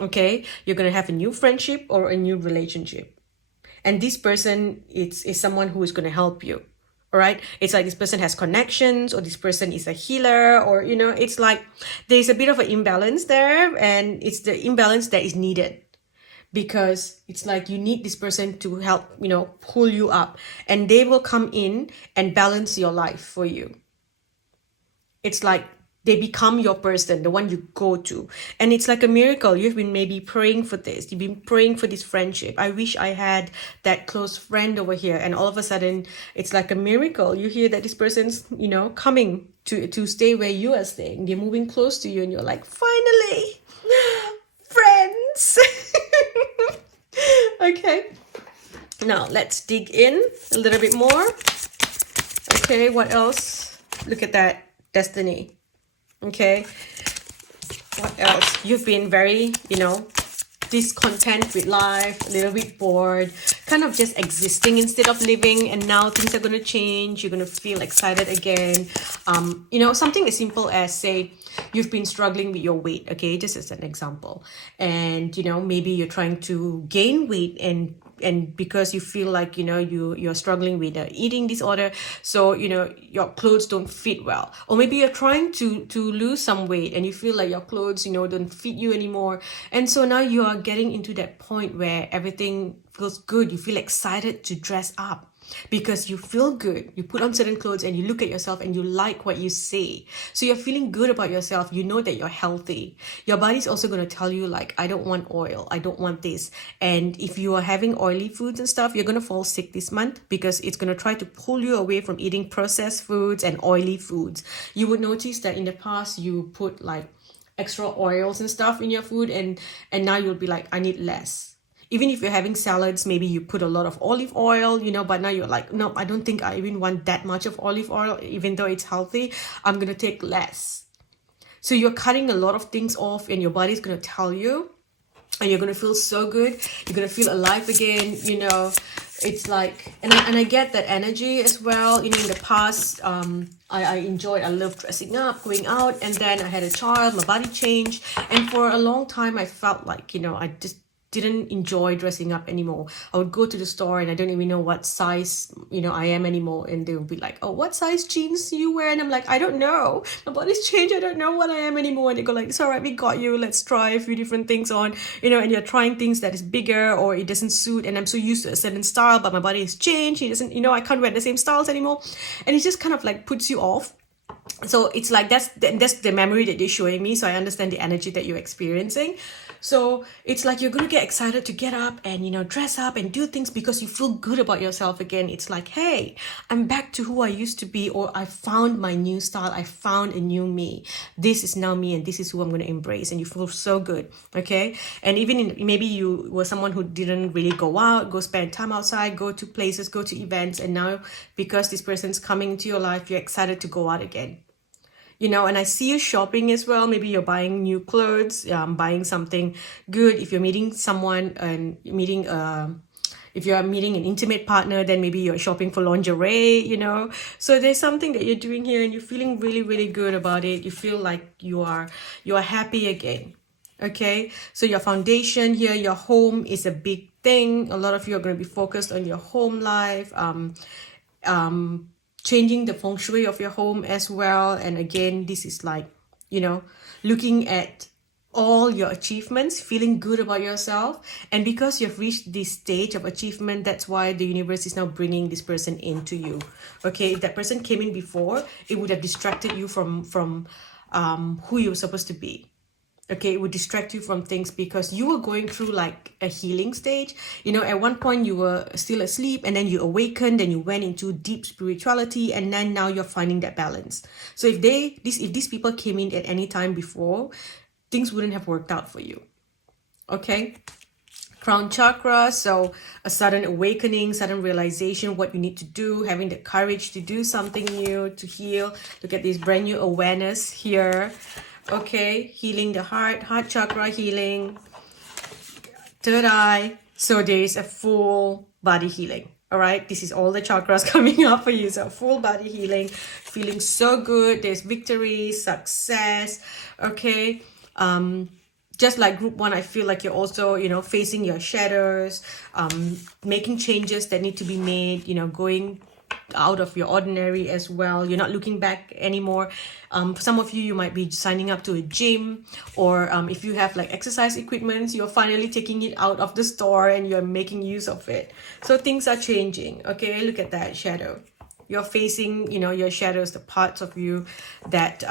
Okay, you're going to have a new friendship or a new relationship. And this person is someone who is going to help you. All right. It's like this person has connections, or this person is a healer, or, it's like there's a bit of an imbalance there, and it's the imbalance that is needed. Because it's like you need this person to help, pull you up, and they will come in and balance your life for you. It's like they become your person, the one you go to. And it's like a miracle. You've been maybe praying for this. You've been praying for this friendship. I wish I had that close friend over here. And all of a sudden, it's like a miracle. You hear that this person's, coming to stay where you are staying. They're moving close to you, and you're like, finally, friends. Okay, now let's dig in a little bit more. Okay, what else? Look at that, destiny. Okay, what else? You've been very, discontent with life, a little bit bored, kind of just existing instead of living, and now things are going to change. You're going to feel excited again. Something as simple as, say, you've been struggling with your weight, okay, just as an example, and maybe you're trying to gain weight, and because you feel like you're struggling with an eating disorder, so your clothes don't fit well, or maybe you're trying to lose some weight and you feel like your clothes don't fit you anymore, and so now you are getting into that point where everything feels good. You feel excited to dress up because you feel good. You put on certain clothes and you look at yourself and you like what you see. So you're feeling good about yourself. You know that you're healthy. Your body's also going to tell you like, I don't want oil. I don't want this. And if you are having oily foods and stuff, you're going to fall sick this month because it's going to try to pull you away from eating processed foods and oily foods. You would notice that in the past you put like extra oils and stuff in your food, and now you'll be like, I need less. Even if you're having salads, maybe you put a lot of olive oil, but now you're like, no, I don't think I even want that much of olive oil, even though it's healthy. I'm going to take less. So you're cutting a lot of things off, and your body's going to tell you, and you're going to feel so good. You're going to feel alive again, you know. It's like, and I get that energy as well. You know, in the past, I loved dressing up, going out, and then I had a child, my body changed, and for a long time I felt like, you know, I just didn't enjoy dressing up anymore. I would go to the store and I don't even know what size, you know, I am anymore, and they would be like, oh, what size jeans do you wear? And I'm like, I don't know, my body's changed, I don't know what I am anymore. And they go like, it's all right, we got you, let's try a few different things on, you know. And you're trying things that is bigger, or it doesn't suit, and I'm so used to a certain style, but my body has changed, it doesn't, you know, I can't wear the same styles anymore, and it just kind of like puts you off. So it's like, that's the memory that they're showing me. So I understand the energy that you're experiencing. So it's like you're going to get excited to get up and, you know, dress up and do things because you feel good about yourself again. It's like, hey, I'm back to who I used to be, or I found my new style. I found a new me. This is now me, and this is who I'm going to embrace. And you feel so good. Okay. And even maybe you were someone who didn't really go out, go spend time outside, go to places, go to events. And now because this person's coming into your life, you're excited to go out again. You know, and I see you shopping as well. Maybe you're buying new clothes, buying something good. If you're meeting someone and if you're meeting an intimate partner, then maybe you're shopping for lingerie, you know. So there's something that you're doing here, and you're feeling really, really good about it. You feel like you are happy again. Okay, so your foundation here, your home is a big thing. A lot of you are going to be focused on your home life, changing the feng shui of your home as well. And again, this is like, you know, looking at all your achievements, feeling good about yourself. And because you've reached this stage of achievement, that's why the universe is now bringing this person into you. Okay, if that person came in before, it would have distracted you from who you're supposed to be. Okay, it would distract you from things because you were going through like a healing stage. You know, at one point you were still asleep, and then you awakened and you went into deep spirituality, and then now you're finding that balance. So if these people came in at any time before, things wouldn't have worked out for you. Okay, crown chakra, so a sudden awakening, sudden realization what you need to do, having the courage to do something new, to heal. Look at this brand new awareness here. Okay, healing the heart chakra healing, third eye. So there is a full body healing. All right, this is all the chakras coming up for you. So full body healing, feeling so good. There's victory, success. Okay, just like group 1, I feel like you're also, you know, facing your shadows, making changes that need to be made, you know, going out of your ordinary as well. You're not looking back anymore. Some of you might be signing up to a gym, or if you have like exercise equipment, you're finally taking it out of the store and you're making use of it. So things are changing. Okay, look at that shadow. You're facing, you know, your shadows, the parts of you that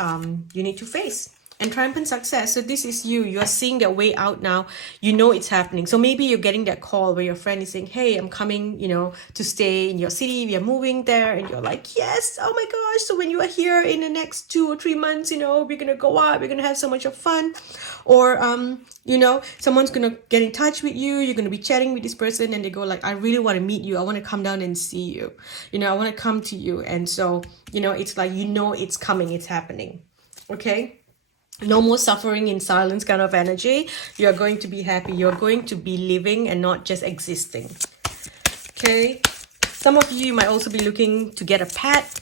you need to face. And triumphant success. So this is you. You're seeing that way out now. You know it's happening. So maybe you're getting that call where your friend is saying, hey, I'm coming, you know, to stay in your city. We are moving there. And you're like, yes, oh my gosh. So when you are here in the next 2 or 3 months, you know, we're going to go out. We're going to have so much of fun. Or, you know, someone's going to get in touch with you. You're going to be chatting with this person. And they go like, I really want to meet you. I want to come down and see you. You know, I want to come to you. And so, you know, it's like, you know, it's coming. It's happening. Okay. No more suffering in silence kind of energy. You're going to be happy. You're going to be living and not just existing. Okay. Some of you might also be looking to get a pet.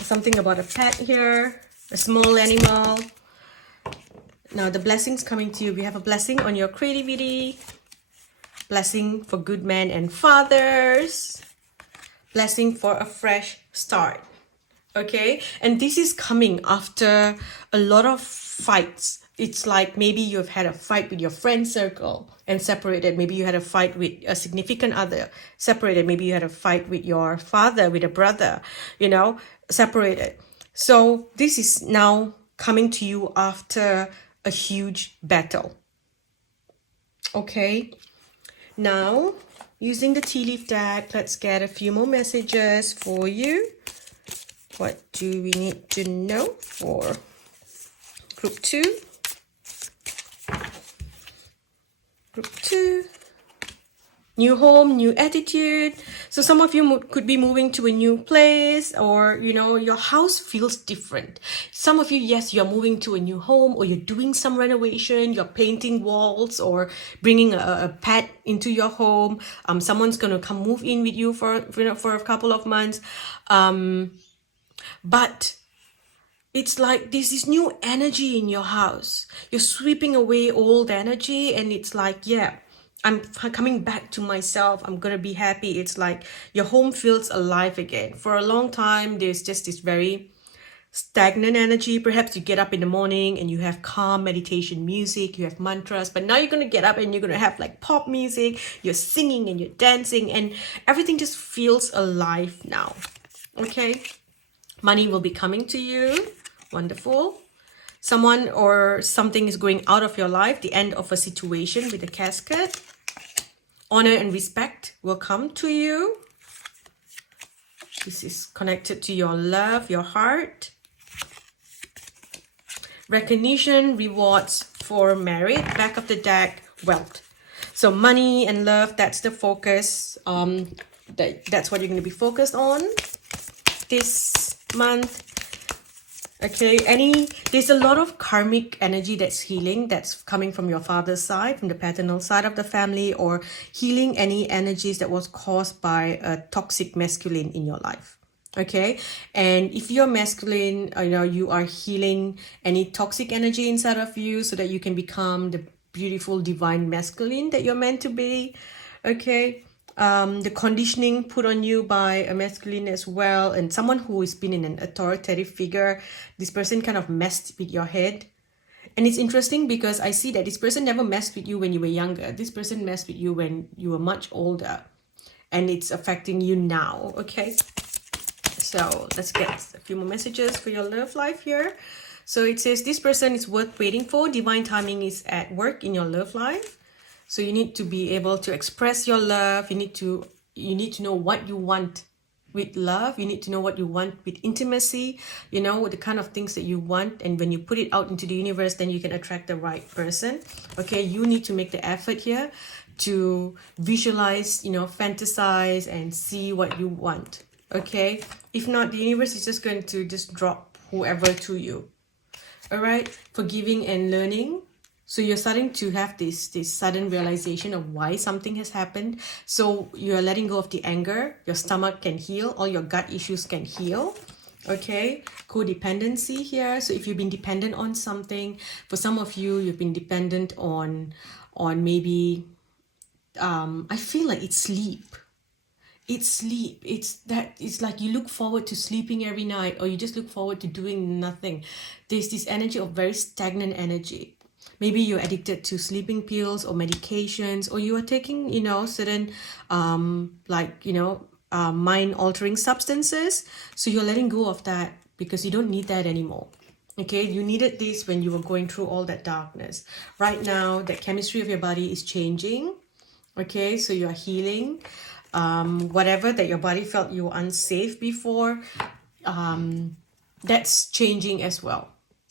Something about a pet here. A small animal. Now the blessings coming to you. We have a blessing on your creativity. Blessing for good men and fathers. Blessing for a fresh start. Okay, and this is coming after a lot of fights. It's like maybe you've had a fight with your friend circle and separated. Maybe you had a fight with a significant other, separated. Maybe you had a fight with your father, with a brother, you know, separated. So this is now coming to you after a huge battle. Okay, now using the tea leaf deck, let's get a few more messages for you. What do we need to know for group 2? Group 2. New home, new attitude. So some of you could be moving to a new place, or your house feels different. Some of you, yes, you're moving to a new home, or you're doing some renovation, you're painting walls, or bringing a pet into your home. Someone's going to come move in with you for a couple of months. But it's like there's this new energy in your house. You're sweeping away old energy, and it's like, yeah, I'm coming back to myself. I'm gonna be happy. It's like your home feels alive again. For a long time, there's just this very stagnant energy. Perhaps you get up in the morning and you have calm meditation music, you have mantras, but now you're gonna get up and you're gonna have like pop music, you're singing and you're dancing, and everything just feels alive now. Okay? Money will be coming to you. Wonderful. Someone or something is going out of your life, the end of a situation with a casket. Honor and respect will come to you. This is connected to your love, your heart. Recognition, rewards for merit. Back of the deck, wealth. So money and love, that's the focus. That's what you're going to be focused on this month. Okay, there's a lot of karmic energy that's healing, that's coming from your father's side, from the paternal side of the family, or healing any energies that was caused by a toxic masculine in your life. Okay, and if you're masculine, you are healing any toxic energy inside of you so that you can become the beautiful divine masculine that you're meant to be. Okay. The conditioning put on you by a masculine as well, and someone who has been in an authoritative figure, this person kind of messed with your head. And it's interesting because I see that this person never messed with you when you were younger. This person messed with you when you were much older, and it's affecting you now. Okay, so let's get a few more messages for your love life here. So it says this person is worth waiting for. Divine timing is at work in your love life. So you need to be able to express your love. You need to know what you want with love. You need to know what you want with intimacy, the kind of things that you want. And when you put it out into the universe, then you can attract the right person. Okay, you need to make the effort here to visualize, fantasize and see what you want. Okay, if not, the universe is just going to just drop whoever to you. All right, forgiving and learning. So you're starting to have this sudden realization of why something has happened. So you're letting go of the anger. Your stomach can heal. All your gut issues can heal. Okay. Codependency here. So if you've been dependent on something, for some of you, you've been dependent on maybe, I feel like it's sleep. It's sleep. It's like you look forward to sleeping every night, or you just look forward to doing nothing. There's this energy of very stagnant energy. Maybe you're addicted to sleeping pills or medications, or you are taking, certain, mind-altering substances. So you're letting go of that because you don't need that anymore. Okay, you needed this when you were going through all that darkness. Right now, the chemistry of your body is changing. Okay, so you're healing. Whatever that your body felt you were unsafe before, that's changing as well.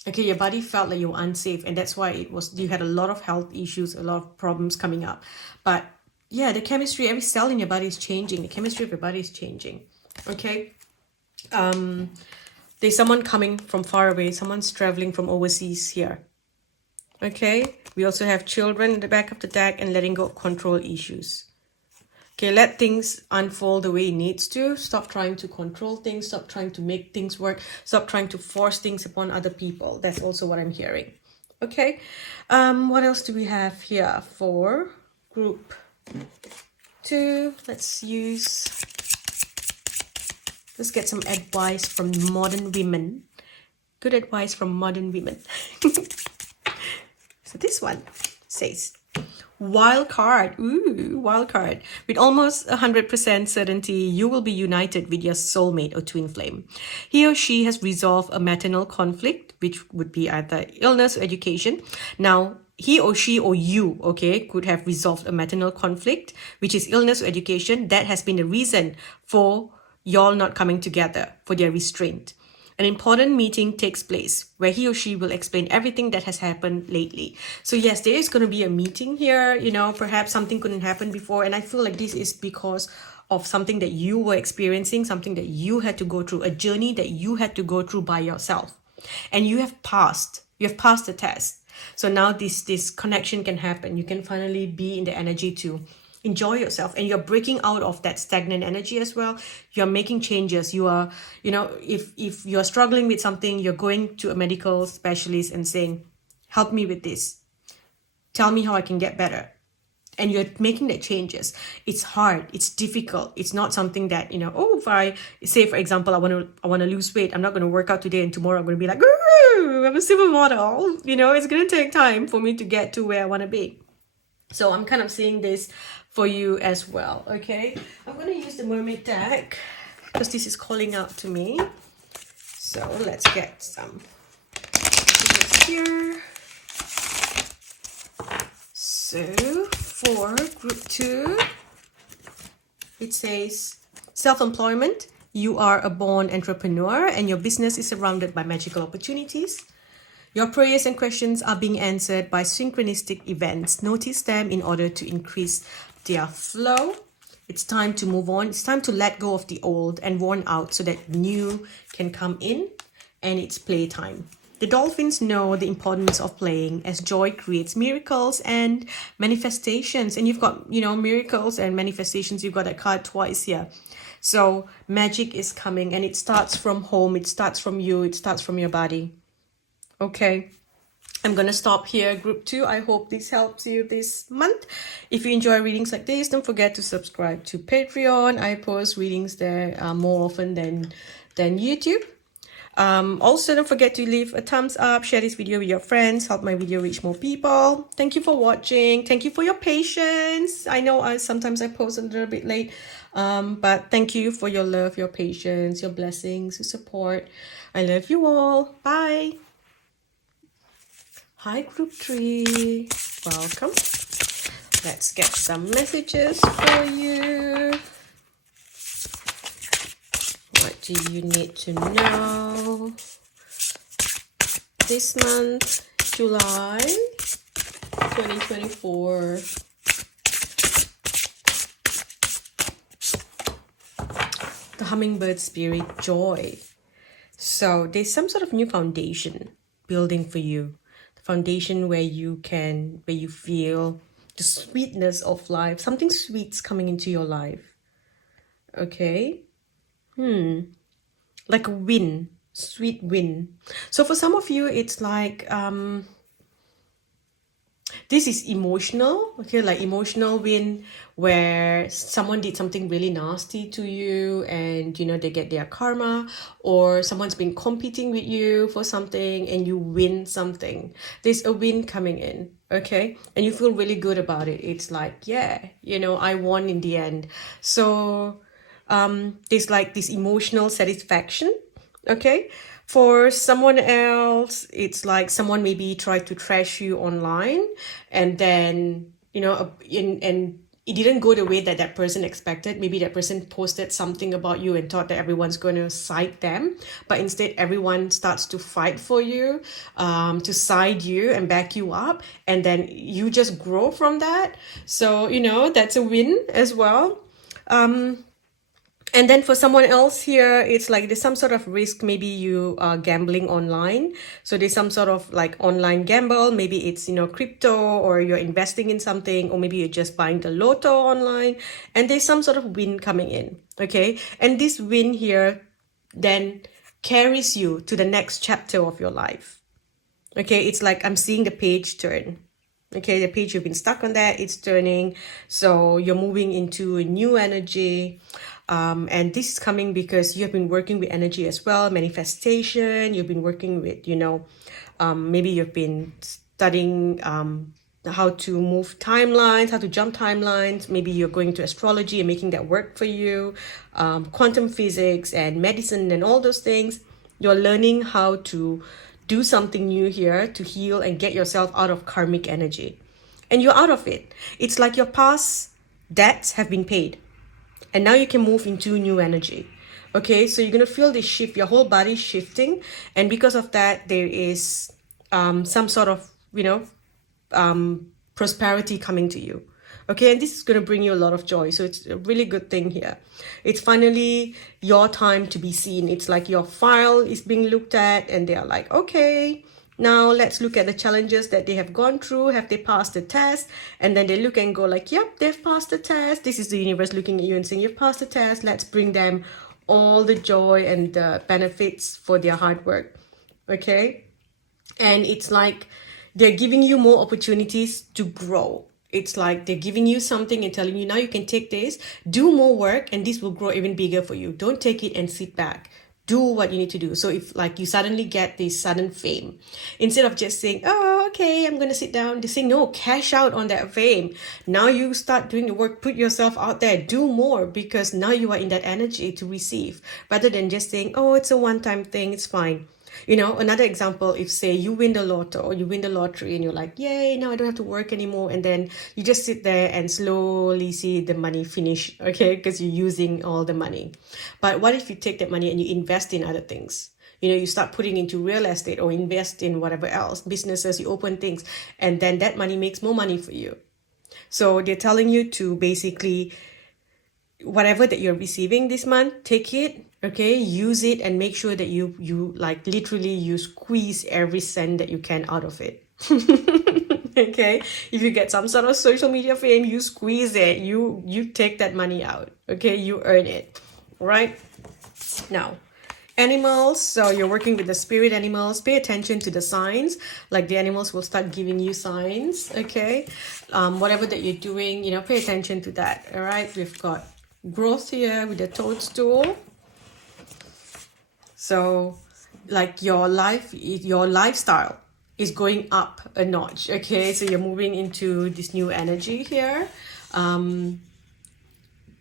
Okay, your body felt like you were unsafe, and that's why you had a lot of health issues, a lot of problems coming up. But yeah, the chemistry, every cell in your body is changing. The chemistry of your body is changing. Okay. There's someone coming from far away. Someone's traveling from overseas here. Okay. We also have children in the back of the deck, and letting go of control issues. Okay, let things unfold the way it needs to. Stop trying to control things. Stop trying to make things work. Stop trying to force things upon other people. That's also what I'm hearing. Okay, what else do we have here for group 2? Let's get some advice from modern women. Good advice from modern women. So this one says, wild card. Ooh, wild card. With almost 100% certainty, you will be united with your soulmate or twin flame. He or she has resolved a maternal conflict, which would be either illness or education. Now, he or she or you, okay, could have resolved a maternal conflict, which is illness or education. That has been the reason for y'all not coming together, for their restraint. An important meeting takes place where he or she will explain everything that has happened lately. So yes, there is going to be a meeting here. You know, perhaps something couldn't happen before. And I feel like this is because of something that you were experiencing, something that you had to go through, a journey that you had to go through by yourself. And you have passed the test. So now this connection can happen. You can finally be in the energy to enjoy yourself, and you're breaking out of that stagnant energy as well. You're making changes. You are, you know, if you're struggling with something, you're going to a medical specialist and saying, help me with this. Tell me how I can get better. And you're making the changes. It's hard. It's difficult. It's not something that, you know, oh, if I say, for example, I want to lose weight, I'm not going to work out today and tomorrow I'm going to be like, ooh, I'm a supermodel. You know, it's going to take time for me to get to where I want to be. So I'm kind of seeing this for you as well. Okay, I'm going to use the mermaid deck because this is calling out to me. So let's get some here. So for group 2, it says self-employment. You are a born entrepreneur and your business is surrounded by magical opportunities. Your prayers and questions are being answered by synchronistic events. Notice them in order to increase their flow. It's time to move on. It's time to let go of the old and worn out so that new can come in, and it's playtime. The dolphins know the importance of playing, as joy creates miracles and manifestations. And you've got, you know, miracles and manifestations. You've got that card twice here. So magic is coming, and it starts from home. It starts from you. It starts from your body. Okay, I'm going to stop here, group 2. I hope this helps you this month. If you enjoy readings like this, don't forget to subscribe to Patreon. I post readings there more often than YouTube. Also, don't forget to leave a thumbs up, share this video with your friends, help my video reach more people. Thank you for watching. Thank you for your patience. I know sometimes I post a little bit late, but thank you for your love, your patience, your blessings, your support. I love you all. Bye. Hi, group 3. Welcome. Let's get some messages for you. What do you need to know this month, July 2024? The hummingbird spirit, joy. So there's some sort of new foundation building for you. Foundation where you feel the sweetness of life. Something sweet's coming into your life. Okay. Like a wind, sweet wind. So for some of you, it's like this is emotional. Okay, like emotional wind, where someone did something really nasty to you and, you know, they get their karma, or someone's been competing with you for something and you win something. There's a win coming in, okay? And you feel really good about it. It's like, yeah, you know, I won in the end. So there's like this emotional satisfaction, okay? For someone else, it's like someone maybe tried to trash you online, and then, you know, and it didn't go the way that that person expected. Maybe that person posted something about you and thought that everyone's going to side them, but instead everyone starts to fight for you, to side you and back you up, and then you just grow from that. So, you know, that's a win as well. And then for someone else here, it's like there's some sort of risk. Maybe you are gambling online. So there's some sort of like online gamble. Maybe it's, you know, crypto, or you're investing in something, or maybe you're just buying the lotto online. And there's some sort of win coming in. Okay. And this win here then carries you to the next chapter of your life. Okay. It's like I'm seeing the page turn. Okay. The page you've been stuck on that, it's turning. So you're moving into a new energy. And this is coming because you have been working with energy as well, manifestation. You've been working with, you know, maybe you've been studying how to move timelines, how to jump timelines. Maybe you're going to astrology and making that work for you, quantum physics and medicine and all those things. You're learning how to do something new here to heal and get yourself out of karmic energy. And you're out of it. It's like your past debts have been paid. And now you can move into new energy. Okay, so you're going to feel this shift, your whole body shifting. And because of that, there is some sort of, prosperity coming to you. Okay, and this is going to bring you a lot of joy. So it's a really good thing here. It's finally your time to be seen. It's like your file is being looked at and they are like, okay, now let's look at the challenges that they have gone through. Have they passed the test? And then they look and go like, yep, they've passed the test. This is the universe looking at you and saying, you've passed the test. Let's bring them all the joy and the benefits for their hard work. Okay. And it's like they're giving you more opportunities to grow. It's like they're giving you something and telling you, now you can take this, do more work, and this will grow even bigger for you. Don't take it and sit back. Do what you need to do. So if like you suddenly get this sudden fame, instead of just saying, oh, okay, I'm going to sit down, they say, no, cash out on that fame. Now you start doing the work, put yourself out there, do more, because now you are in that energy to receive, rather than just saying, oh, it's a one-time thing, it's fine. Another example, if say you win the lotto or you win the lottery and you're like, yay, now I don't have to work anymore. And then you just sit there and slowly see the money finish, okay, because you're using all the money. But what if you take that money and you invest in other things? You start putting into real estate or invest in whatever else, businesses, you open things, and then that money makes more money for you. So they're telling you to basically, whatever that you're receiving this month, take it, okay, use it, and make sure that you like literally you squeeze every cent that you can out of it. Okay, if you get some sort of social media fame, you squeeze it, you take that money out, okay, you earn it, right? Now, animals, so you're working with the spirit animals, pay attention to the signs, like the animals will start giving you signs, okay? Whatever that you're doing, pay attention to that. All right, we've got growth here with the toadstool. So like your lifestyle is going up a notch, okay? So you're moving into this new energy here.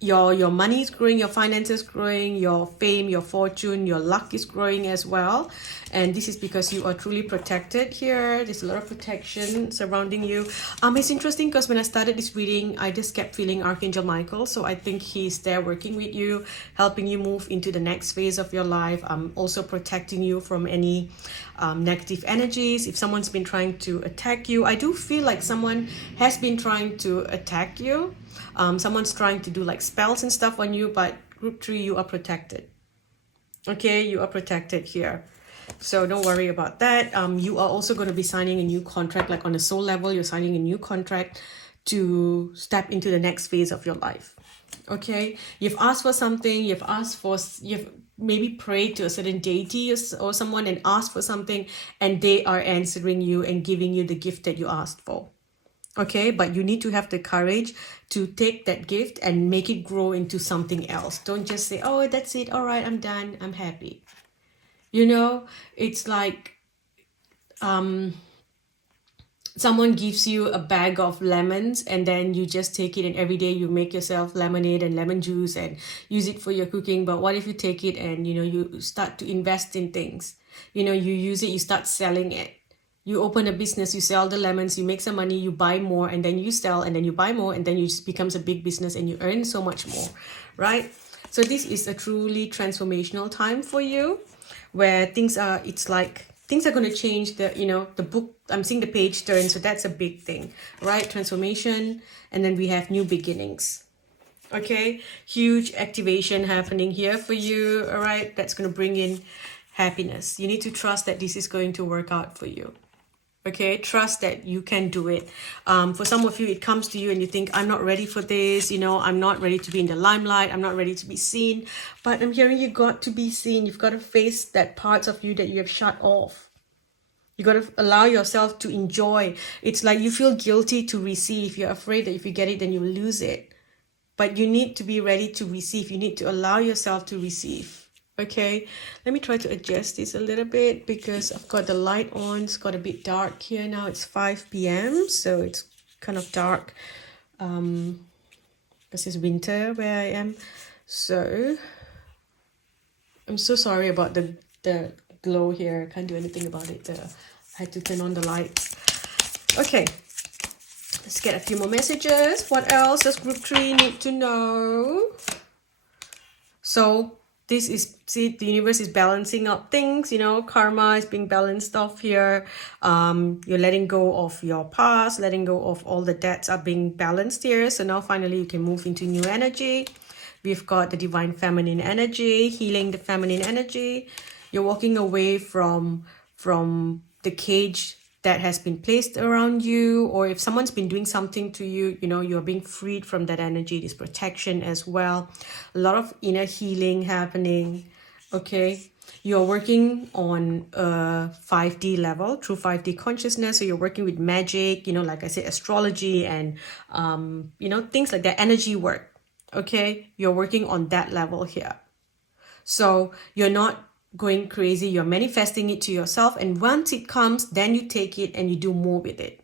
Your money is growing, your finances growing, your fame, your fortune, your luck is growing as well. And this is because you are truly protected here. There's a lot of protection surrounding you. It's interesting because when I started this reading, I just kept feeling Archangel Michael. So I think he's there working with you, helping you move into the next phase of your life. Also protecting you from any negative energies. If someone's been trying to attack you, I do feel like someone has been trying to attack you. Someone's trying to do like spells and stuff on you, but group 3, you are protected. Okay, you are protected here. So don't worry about that. You are also going to be signing a new contract, like on a soul level, you're signing a new contract to step into the next phase of your life. Okay, you've asked for something, you've maybe prayed to a certain deity or someone and asked for something, and they are answering you and giving you the gift that you asked for. Okay, but you need to have the courage to take that gift and make it grow into something else. Don't just say, oh, that's it. All right, I'm done. I'm happy. It's like someone gives you a bag of lemons and then you just take it and every day you make yourself lemonade and lemon juice and use it for your cooking. But what if you take it and, you start to invest in things? You use it, you start selling it. You open a business, you sell the lemons, you make some money, you buy more, and then you sell, and then you buy more, and then it just becomes a big business and you earn so much more, right? So this is a truly transformational time for you where things are going to change. The book, I'm seeing the page turn, so that's a big thing, right? Transformation, and then we have new beginnings. Okay, huge activation happening here for you, all right? That's going to bring in happiness. You need to trust that this is going to work out for you. Okay, trust that you can do it. For some of you, it comes to you and you think, I'm not ready for this. I'm not ready to be in the limelight. I'm not ready to be seen. But I'm hearing you got to be seen. You've got to face that parts of you that you have shut off. You got to allow yourself to enjoy. It's like you feel guilty to receive. You're afraid that if you get it, then you lose it. But you need to be ready to receive. You need to allow yourself to receive. Okay, let me try to adjust this a little bit because I've got the light on. It's got a bit dark here now. It's 5 p.m. so it's kind of dark because it's winter where I am. So I'm so sorry about the glow here. I can't do anything about it. I had to turn on the lights. Okay, let's get a few more messages. What else does group 3 need to know? So this is, see, the universe is balancing up things, you know, karma is being balanced off here. You're letting go of your past, letting go of all the debts are being balanced here. So now finally you can move into new energy. We've got the divine feminine energy, healing the feminine energy. You're walking away from the cage that has been placed around you, or if someone's been doing something to you, you know, you're being freed from that energy, this protection as well. A lot of inner healing happening. Okay, you're working on a 5D level through 5D consciousness. So you're working with magic, you know, like I said, astrology and you know, things like that, energy work. Okay, you're working on that level here. So you're not going crazy, you're manifesting it to yourself, and once it comes, then you take it and you do more with it.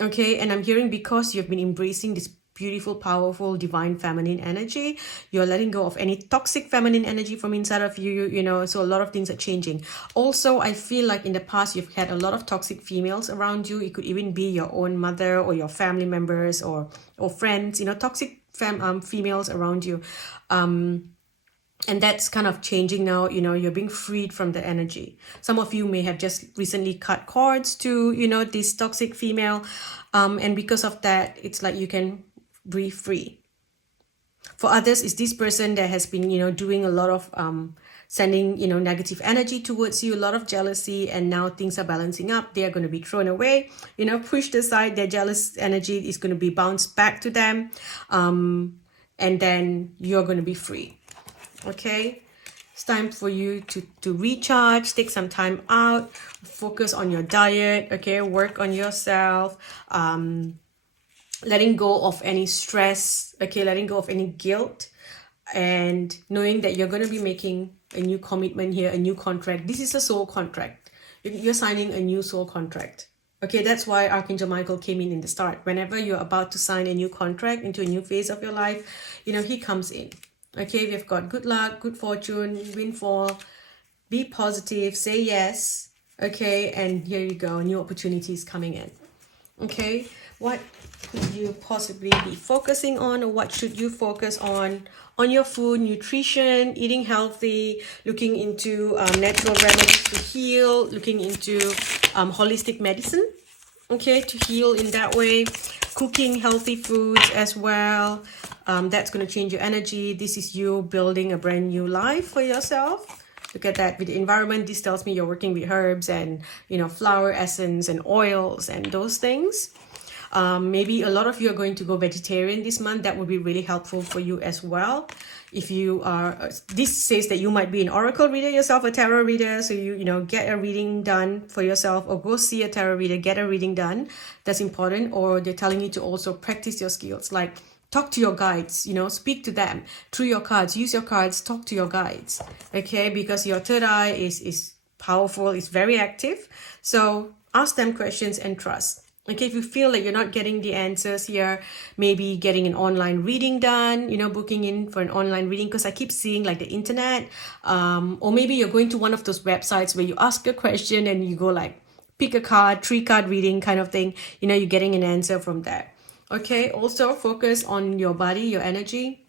Okay, and I'm hearing because you've been embracing this beautiful, powerful, divine feminine energy, you're letting go of any toxic feminine energy from inside of you, you know, so a lot of things are changing. Also, I feel like in the past, you've had a lot of toxic females around you. It could even be your own mother or your family members or friends, you know, toxic females around you. And that's kind of changing now, you know, you're being freed from the energy. Some of you may have just recently cut cords to, you know, this toxic female. And because of that, it's like you can breathe free. For others, it's this person that has been, you know, doing a lot of sending, you know, negative energy towards you, a lot of jealousy, and now things are balancing up. They are going to be thrown away, you know, pushed aside. Their jealous energy is going to be bounced back to them. And then you're going to be free. Okay, it's time for you to recharge, take some time out, focus on your diet, okay, work on yourself, letting go of any stress, okay, letting go of any guilt, and knowing that you're going to be making a new commitment here, a new contract. This is a soul contract. You're signing a new soul contract. Okay, that's why Archangel Michael came in the start. Whenever you're about to sign a new contract into a new phase of your life, you know, he comes in. Okay, we've got good luck, good fortune, windfall, be positive, say yes. Okay, and here you go, new opportunities coming in. Okay, what could you possibly be focusing on, or what should you focus on your food, nutrition, eating healthy, looking into natural remedies to heal, looking into holistic medicine, okay, to heal in that way, cooking healthy foods as well. That's going to change your energy. This is you building a brand new life for yourself. Look at that. With the environment, this tells me you're working with herbs and, you know, flower essence and oils and those things. Maybe a lot of you are going to go vegetarian this month. That would be really helpful for you as well. If you are, this says that you might be an oracle reader yourself, a tarot reader. So you know, get a reading done for yourself, or go see a tarot reader, get a reading done. That's important. Or they're telling you to also practice your skills, like talk to your guides, you know, speak to them through your cards, use your cards, talk to your guides, okay? Because your third eye is powerful, it's very active. So ask them questions and trust. Okay, if you feel like you're not getting the answers here, maybe getting an online reading done, you know, booking in for an online reading, because I keep seeing like the internet, or maybe you're going to one of those websites where you ask a question and you go like, pick a card, 3-card reading kind of thing, you know, you're getting an answer from there. Okay, also focus on your body, your energy.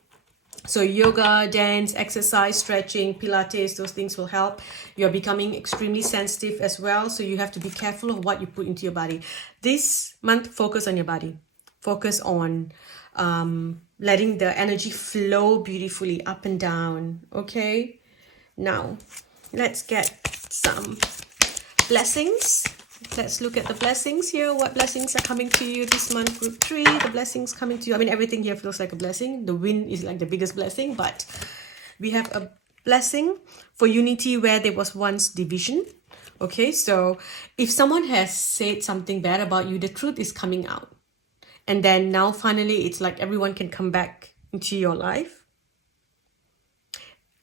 So yoga, dance, exercise, stretching, Pilates, those things will help. You're becoming extremely sensitive as well. So you have to be careful of what you put into your body. This month, focus on your body. Focus on letting the energy flow beautifully up and down. Okay, now let's get some blessings. Let's look at the blessings here. What blessings are coming to you this month? Group 3, the blessings coming to you. I mean, everything here feels like a blessing. The win is like the biggest blessing, but we have a blessing for unity where there was once division. Okay, so if someone has said something bad about you, the truth is coming out. And then now finally, it's like everyone can come back into your life.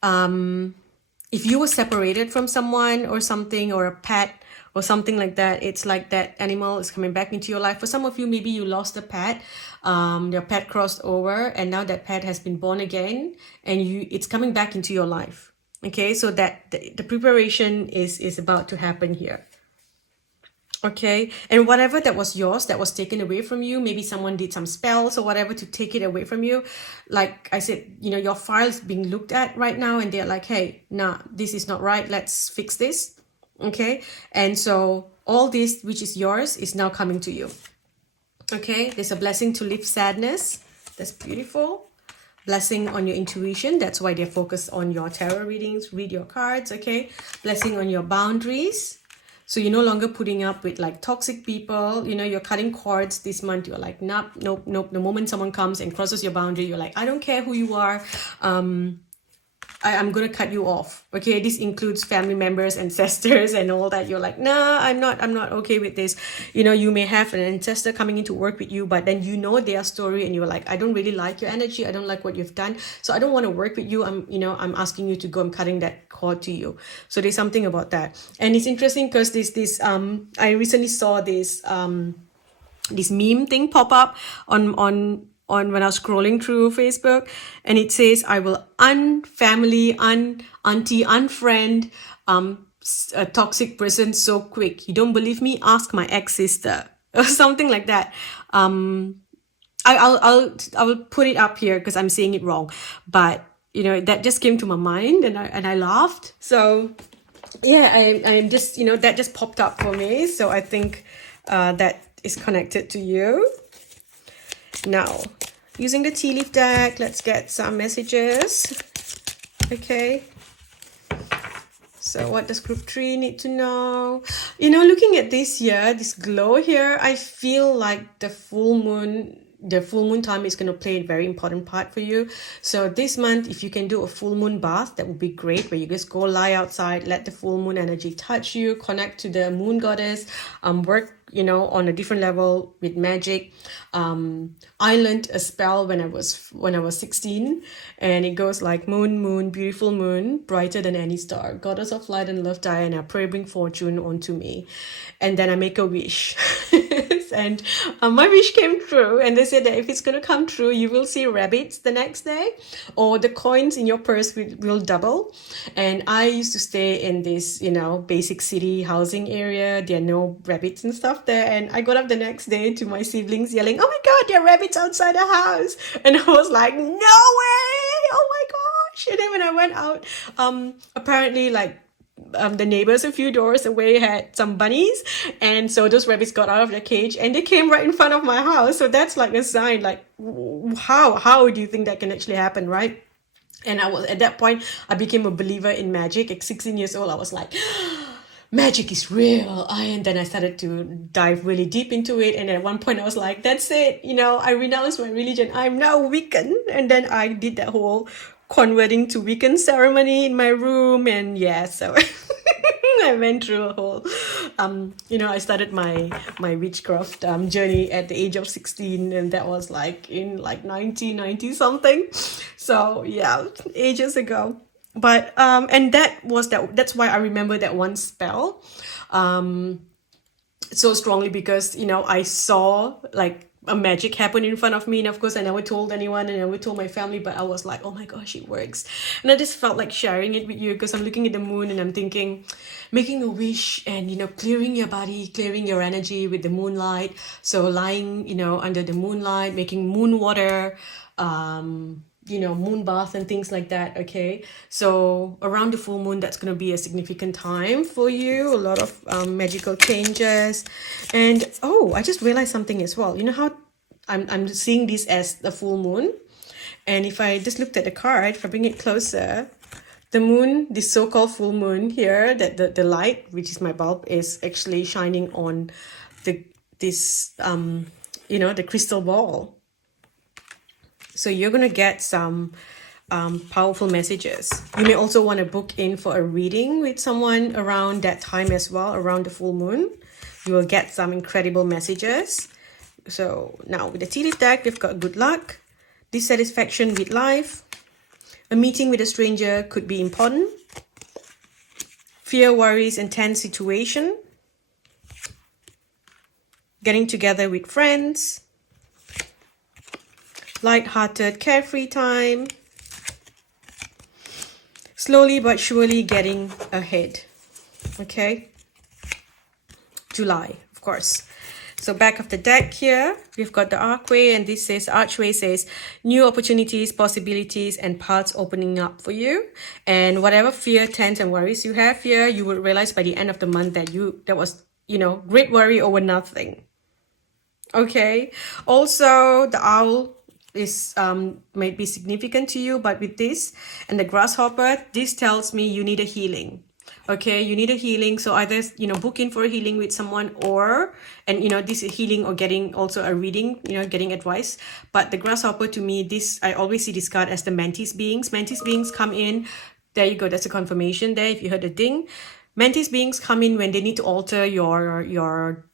If you were separated from someone or something, or a pet, or something like that, it's like that animal is coming back into your life. For some of you, maybe you lost a pet, your pet crossed over, and now that pet has been born again, and it's coming back into your life. Okay, so that the preparation is about to happen here. Okay, and whatever that was yours that was taken away from you, maybe someone did some spells or whatever to take it away from you. Like I said, your file is being looked at right now, and they're like, hey, nah, this is not right, let's fix this. Okay, and so all this which is yours is now coming to you. Okay, there's a blessing to lift sadness. That's beautiful. Blessing on your intuition. That's why they're focused on your tarot readings. Read your cards. Okay, blessing on your boundaries. So you're no longer putting up with like toxic people. You're cutting cords this month. You're like, nope, nope, nope. The moment someone comes and crosses your boundary, you're like, I don't care who you are. I'm going to cut you off. Okay, this includes family members, ancestors, and all that. You're like, nah, I'm not okay with this. You may have an ancestor coming in to work with you, but then their story, and you're like, I don't really like your energy. I don't like what you've done. So I don't want to work with you. I'm asking you to go. I'm cutting that cord to you. So there's something about that. And it's interesting because I recently saw this meme thing pop up on when I was scrolling through Facebook, and it says, I will unfamily, auntie, unfriend a toxic person so quick. You don't believe me? Ask my ex-sister. Or something like that. I will put it up here because I'm saying it wrong. But that just came to my mind, and I laughed. So yeah, I'm just that just popped up for me. So I think that is connected to you. Now, using the tea leaf deck, let's get some messages. Okay. So what does group 3 need to know? Looking at this here, this glow here, I feel like the full moon time is going to play a very important part for you. So this month, if you can do a full moon bath, that would be great, where you just go lie outside, let the full moon energy touch you, connect to the moon goddess, work on a different level with magic. I learned a spell when I was 16, and it goes like, moon, beautiful moon, brighter than any star, goddess of light and love, Diana, pray bring fortune onto me. And then I make a wish. And my wish came true, and they said that if it's going to come true, you will see rabbits the next day, or the coins in your purse will double. And I used to stay in this basic city housing area. There are no rabbits and stuff there, and I got up the next day to my siblings yelling, oh my god, there are rabbits outside the house. And I was like, no way, oh my gosh. And then when I went out, apparently the neighbors a few doors away had some bunnies, and so those rabbits got out of their cage and they came right in front of my house. So that's like a sign, like, how do you think that can actually happen, right? And at that point I became a believer in magic. At 16 years old, I was like, magic is real. And then I started to dive really deep into it, and at one point I was like, that's it, I renounced my religion, I'm now Wiccan. And then I did that whole converting to Wiccan ceremony in my room, and yeah, so I went through a whole I started my witchcraft journey at the age of 16, and that was like in 1990 something. So yeah, ages ago. But and that's why I remember that one spell so strongly, because I saw like a magic happen in front of me, and of course I never told anyone, and I never told my family, but I was like, oh my gosh, it works. And I just felt like sharing it with you, because I'm looking at the moon and I'm thinking, making a wish and clearing your body, clearing your energy with the moonlight. So lying under the moonlight, making moon water, moon bath and things like that. Okay, so around the full moon, that's going to be a significant time for you, a lot of magical changes. And I just realized something as well. How I'm seeing this as the full moon, and if I just looked at the card, if I bring it closer, the moon, this so-called full moon here, that the light, which is my bulb, is actually shining on the crystal ball. So you're going to get some powerful messages. You may also want to book in for a reading with someone around that time as well, around the full moon. You will get some incredible messages. So now with the tea leaf deck, we've got good luck, dissatisfaction with life, a meeting with a stranger could be important, fear, worries, and tense situation, getting together with friends, light-hearted, carefree time, slowly but surely getting ahead. Okay, July. course. So back of the deck here, we've got the archway, and this says, archway says, new opportunities, possibilities, and paths opening up for you. And whatever fear, tense, and worries you have here, you will realize by the end of the month that that was, great worry over nothing. Okay. Also, the owl is might be significant to you, but with this and the grasshopper, this tells me you need a healing. Okay, you need a healing. So either book in for a healing with someone, or this is healing or getting also a reading, getting advice. But the grasshopper, to me, this, I always see this card as the mantis beings. Mantis beings come in, there you go, that's a confirmation there if you heard a ding. Mantis beings come in when they need to alter your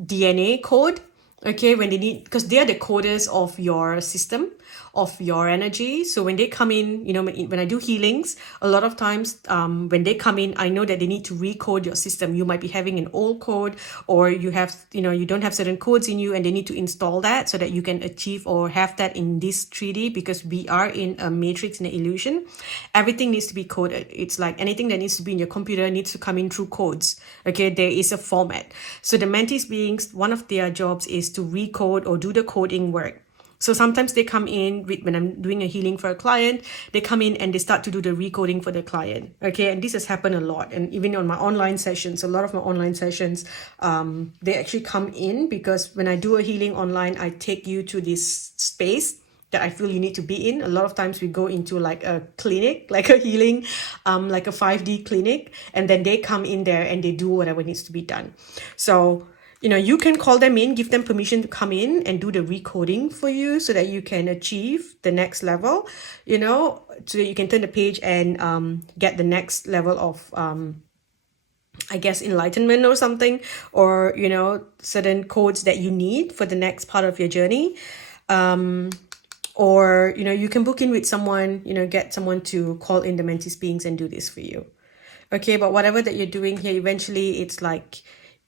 DNA code. Okay, when they need, because they are the coders of your system, of your energy. So when they come in, when I do healings, a lot of times when they come in, I know that they need to recode your system. You might be having an old code, or you have, you don't have certain codes in you, and they need to install that so that you can achieve or have that in this 3D, because we are in a matrix, in an illusion. Everything needs to be coded. It's like anything that needs to be in your computer needs to come in through codes. Okay, there is a format. So the mantis beings, one of their jobs is to recode or do the coding work. So sometimes they come in when I'm doing a healing for a client, they come in and they start to do the recoding for the client. Okay, and this has happened a lot. And even on my online sessions, a lot of my online sessions, they actually come in because when I do a healing online, I take you to this space that I feel you need to be in. A lot of times we go into like a clinic, like a healing, like a 5D clinic, and then they come in there and they do whatever needs to be done. So you can call them in, give them permission to come in and do the recoding for you so that you can achieve the next level, so that you can turn the page and get the next level of, I guess, enlightenment or something, or, certain codes that you need for the next part of your journey. Or, you can book in with someone, get someone to call in the mantis beings and do this for you. Okay, but whatever that you're doing here, eventually it's like,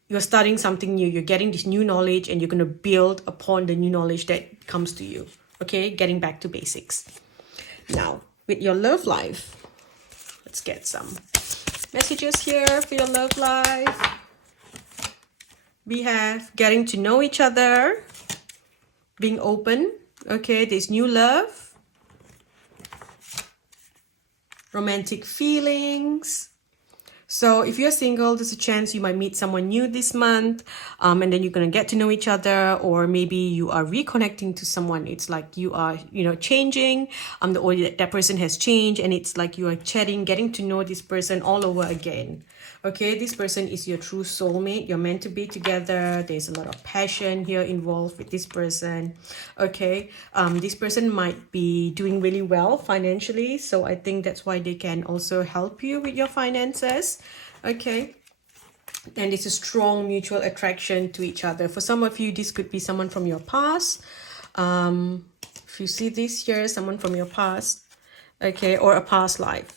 you're starting something new. You're getting this new knowledge and you're going to build upon the new knowledge that comes to you. Okay, getting back to basics. Now, with your love life, let's get some messages here for your love life. We have getting to know each other, being open. Okay, there's new love, romantic feelings. So if you're single, there's a chance you might meet someone new this month, and then you're going to get to know each other, or maybe you are reconnecting to someone. It's like you are, changing, or that person has changed, and it's like you are chatting, getting to know this person all over again. Okay, this person is your true soulmate. You're meant to be together. There's a lot of passion here involved with this person. Okay, this person might be doing really well financially, so I think that's why they can also help you with your finances. Okay, and it's a strong mutual attraction to each other. For some of you, this could be someone from your past. If you see this here, someone from your past, okay, or a past life.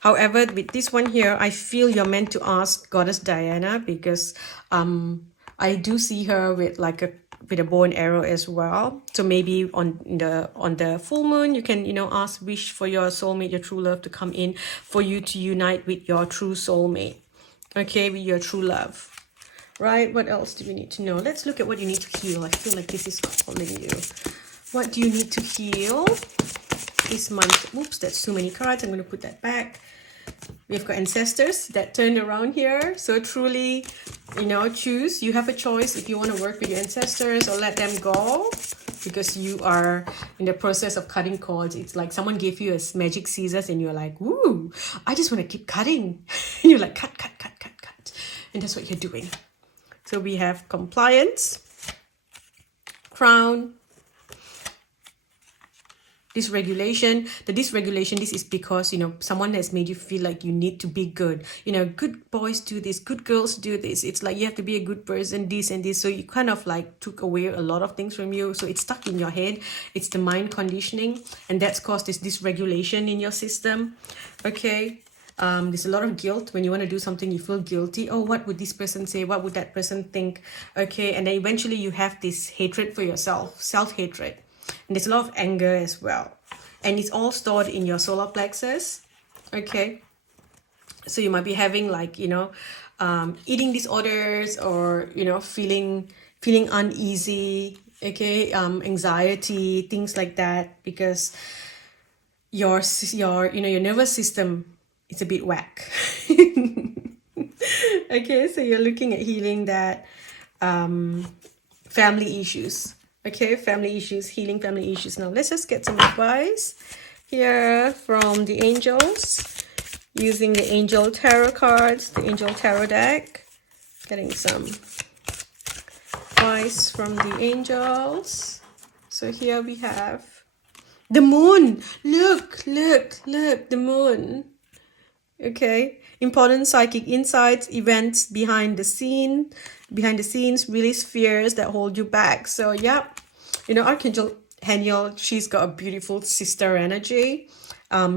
However, with this one here, I feel you're meant to ask Goddess Diana, because I do see her with like with a bow and arrow as well. So maybe on the full moon, you can ask, wish for your soulmate, your true love, to come in for you to unite with your true soulmate. Okay, with your true love. Right? What else do we need to know? Let's look at what you need to heal. I feel like this is calling you. What do you need to heal this month? Oops, that's too many cards. I'm going to put that back. We've got ancestors that turned around here. So truly, choose. You have a choice if you want to work with your ancestors or let them go, because you are in the process of cutting cords. It's like someone gave you a magic scissors and you're like, woo, I just want to keep cutting. And you're like, cut. And that's what you're doing. So we have compliance, crown, dysregulation. The dysregulation, this is because someone has made you feel like you need to be good. Good boys do this, good girls do this. It's like you have to be a good person, this and this. So you kind of like took away a lot of things from you. So it's stuck in your head. It's the mind conditioning, and that's caused this dysregulation in your system. Okay. There's a lot of guilt. When you want to do something, you feel guilty. Oh, what would this person say? What would that person think? Okay. And then eventually you have this hatred for yourself, self-hatred. And there's a lot of anger as well. And it's all stored in your solar plexus. Okay. So you might be having like, eating disorders, or, feeling uneasy, okay, anxiety, things like that, because your nervous system is a bit whack. Okay, so you're looking at healing that, family issues. Okay, family issues, healing family issues. Now let's just get some advice here from the angels, using the angel tarot cards, the angel tarot deck. Getting some advice from the angels. So here we have the moon. Look, the moon. Okay, important psychic insights, events behind the scenes, release fears that hold you back. So yeah, Archangel Haniel, she's got a beautiful sister energy.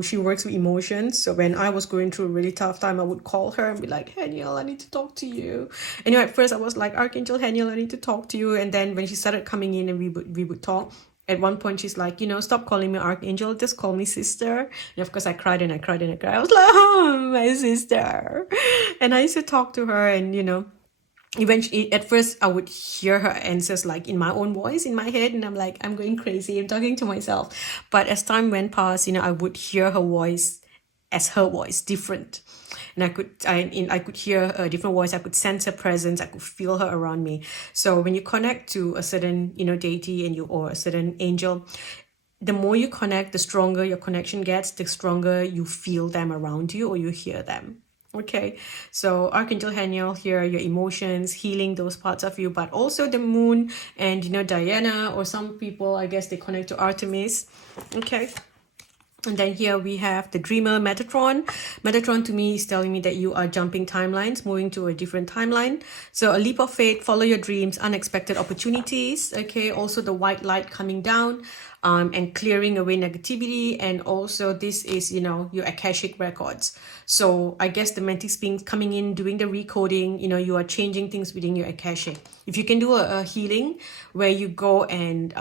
She works with emotions. So when I was going through a really tough time, I would call her and be like, Haniel, I need to talk to you. And at first I was like, Archangel Haniel, I need to talk to you. And then when she started coming in and we would talk, at one point she's like, stop calling me Archangel, just call me sister. And of course I cried and I cried and I cried. I was like, oh, my sister. And I used to talk to her, and eventually, at first I would hear her answers like in my own voice in my head, and I'm like, I'm going crazy, I'm talking to myself. But as time went past, I would hear her voice as her voice, different. And I could hear a different voice. I could sense her presence. I could feel her around me. So when you connect to a certain, deity or a certain angel, the more you connect, the stronger your connection gets, the stronger you feel them around you, or you hear them. Okay, so Archangel Haniel here, your emotions, healing those parts of you, but also the moon and, Diana, or some people, I guess they connect to Artemis. Okay. And then here we have the dreamer, Metatron. Metatron to me is telling me that you are jumping timelines, moving to a different timeline. So a leap of faith, follow your dreams, unexpected opportunities. Okay, also the white light coming down, and clearing away negativity. And also this is, your Akashic records. So I guess the Mantis being coming in, doing the recoding, you are changing things within your Akashic. If you can do a healing where you go and,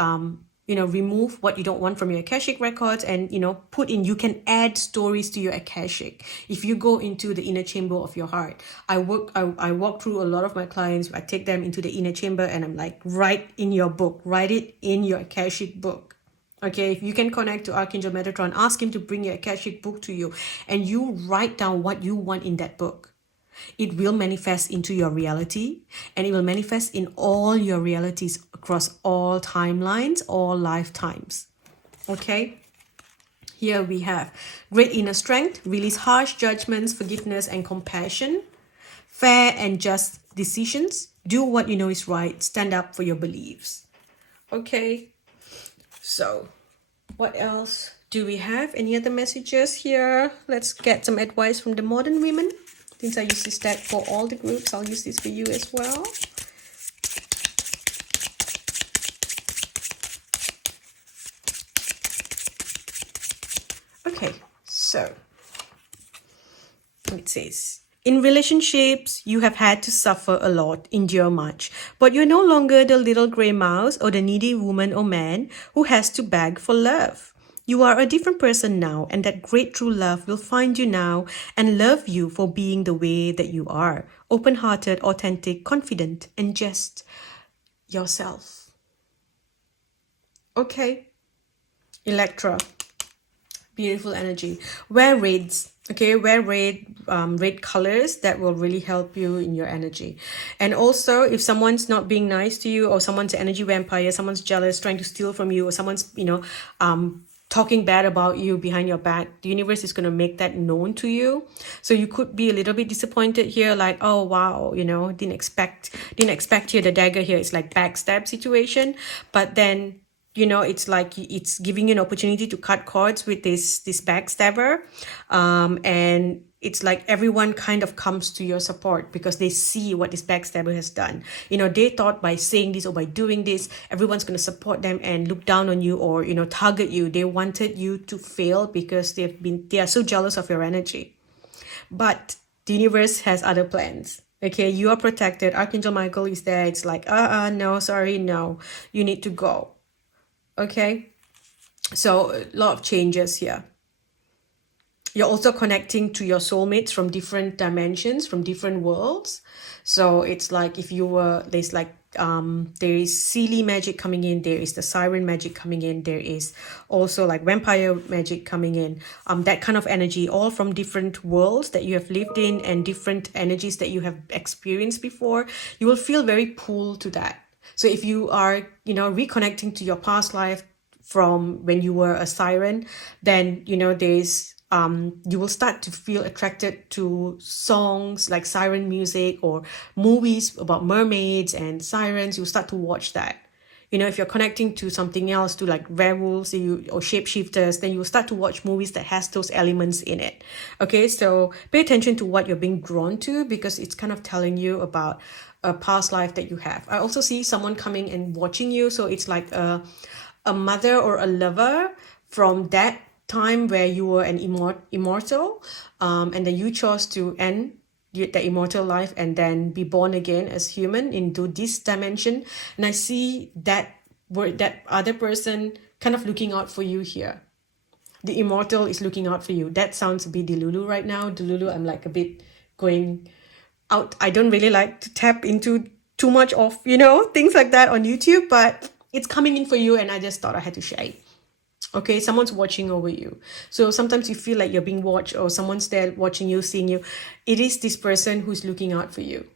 remove what you don't want from your Akashic records, and, put in, you can add stories to your Akashic. If you go into the inner chamber of your heart, I walk through a lot of my clients. I take them into the inner chamber and I'm like, write in your book, write it in your Akashic book. Okay, if you can connect to Archangel Metatron, ask him to bring your Akashic book to you, and you write down what you want in that book. It will manifest into your reality, and it will manifest in all your realities across all timelines, all lifetimes. Okay, here we have great inner strength, release harsh judgments, forgiveness and compassion, fair and just decisions, do what you know is right, stand up for your beliefs. Okay, so what else do we have? Any other messages here? Let's get some advice from the modern women. Since I use this deck for all the groups, I'll use this for you as well. Okay, so it says, in relationships, you have had to suffer a lot, endure much, but you're no longer the little gray mouse or the needy woman or man who has to beg for love. You are a different person now, and that great true love will find you now and love you for being the way that you are. Open-hearted, authentic, confident, and just yourself. Okay. Electra. Beautiful energy. Wear reds. Okay, wear red colors. That will really help you in your energy. And also, if someone's not being nice to you, or someone's an energy vampire, someone's jealous, trying to steal from you, or someone's, talking bad about you behind your back, the universe is going to make that known to you. So you could be a little bit disappointed here, like, oh wow, didn't expect here, the dagger here is like backstab situation. But then, it's like it's giving you an opportunity to cut cords with this backstabber, and it's like everyone kind of comes to your support because they see what this backstabber has done. They thought by saying this or by doing this, everyone's going to support them and look down on you, or target you. They wanted you to fail because they are so jealous of your energy. But the universe has other plans. Okay, you are protected. Archangel Michael is there. It's like, no, sorry, no, you need to go. Okay, so a lot of changes here. You're also connecting to your soulmates from different dimensions, from different worlds. So it's like if you were, there's like, there is Seelie magic coming in, there is the siren magic coming in, there is also like vampire magic coming in, that kind of energy, all from different worlds that you have lived in and different energies that you have experienced before. You will feel very pulled to that. So if you are, you know, reconnecting to your past life from when you were a siren, then, you know, there's you will start to feel attracted to songs like siren music or movies about mermaids and sirens. You'll start to watch that. You know, if you're connecting to something else, to like werewolves or shapeshifters, then you'll start to watch movies that has those elements in it. Okay, so pay attention to what you're being drawn to, because it's kind of telling you about a past life that you have. I also see someone coming and watching you, so it's like a mother or a lover from that time where you were an immortal, and then you chose to end the immortal life and then be born again as human into this dimension. And I see that other person kind of looking out for you here. The immortal is looking out for you. That sounds a bit delulu right now. Delulu, I'm like a bit going out. I don't really like to tap into too much of, you know, things like that on YouTube, but it's coming in for you, and I just thought I had to share it. Okay, someone's watching over you. So sometimes you feel like you're being watched, or someone's there watching you, seeing you. It is this person who's looking out for you.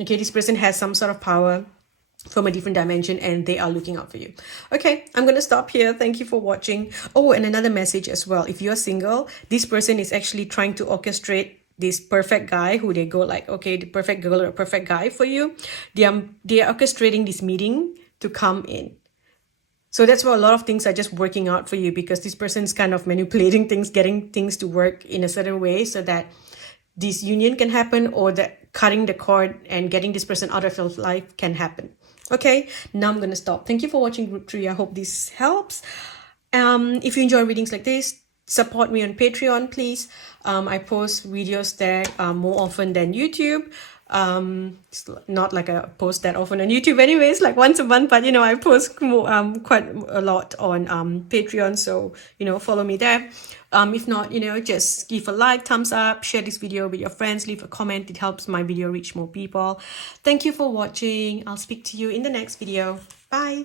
Okay, this person has some sort of power from a different dimension, and they are looking out for you. Okay, I'm going to stop here. Thank you for watching. Oh, and another message as well. If you're single, this person is actually trying to orchestrate this perfect guy who they go like, okay, the perfect girl or perfect guy for you. They are orchestrating this meeting to come in. So that's why a lot of things are just working out for you, because this person's kind of manipulating things, getting things to work in a certain way so that this union can happen, or that cutting the cord and getting this person out of your life can happen. Okay, now I'm going to stop. Thank you for watching Group 3. I hope this helps. If you enjoy readings like this, support me on Patreon, please. I post videos there more often than YouTube. It's not like I post that often on YouTube anyways, like once a month, but you know, I post more, quite a lot on Patreon, so you know, follow me there. If not, you know, just give a like, thumbs up, share this video with your friends, leave a comment. It helps my video reach more people. Thank you for watching. I'll speak to you in the next video. Bye.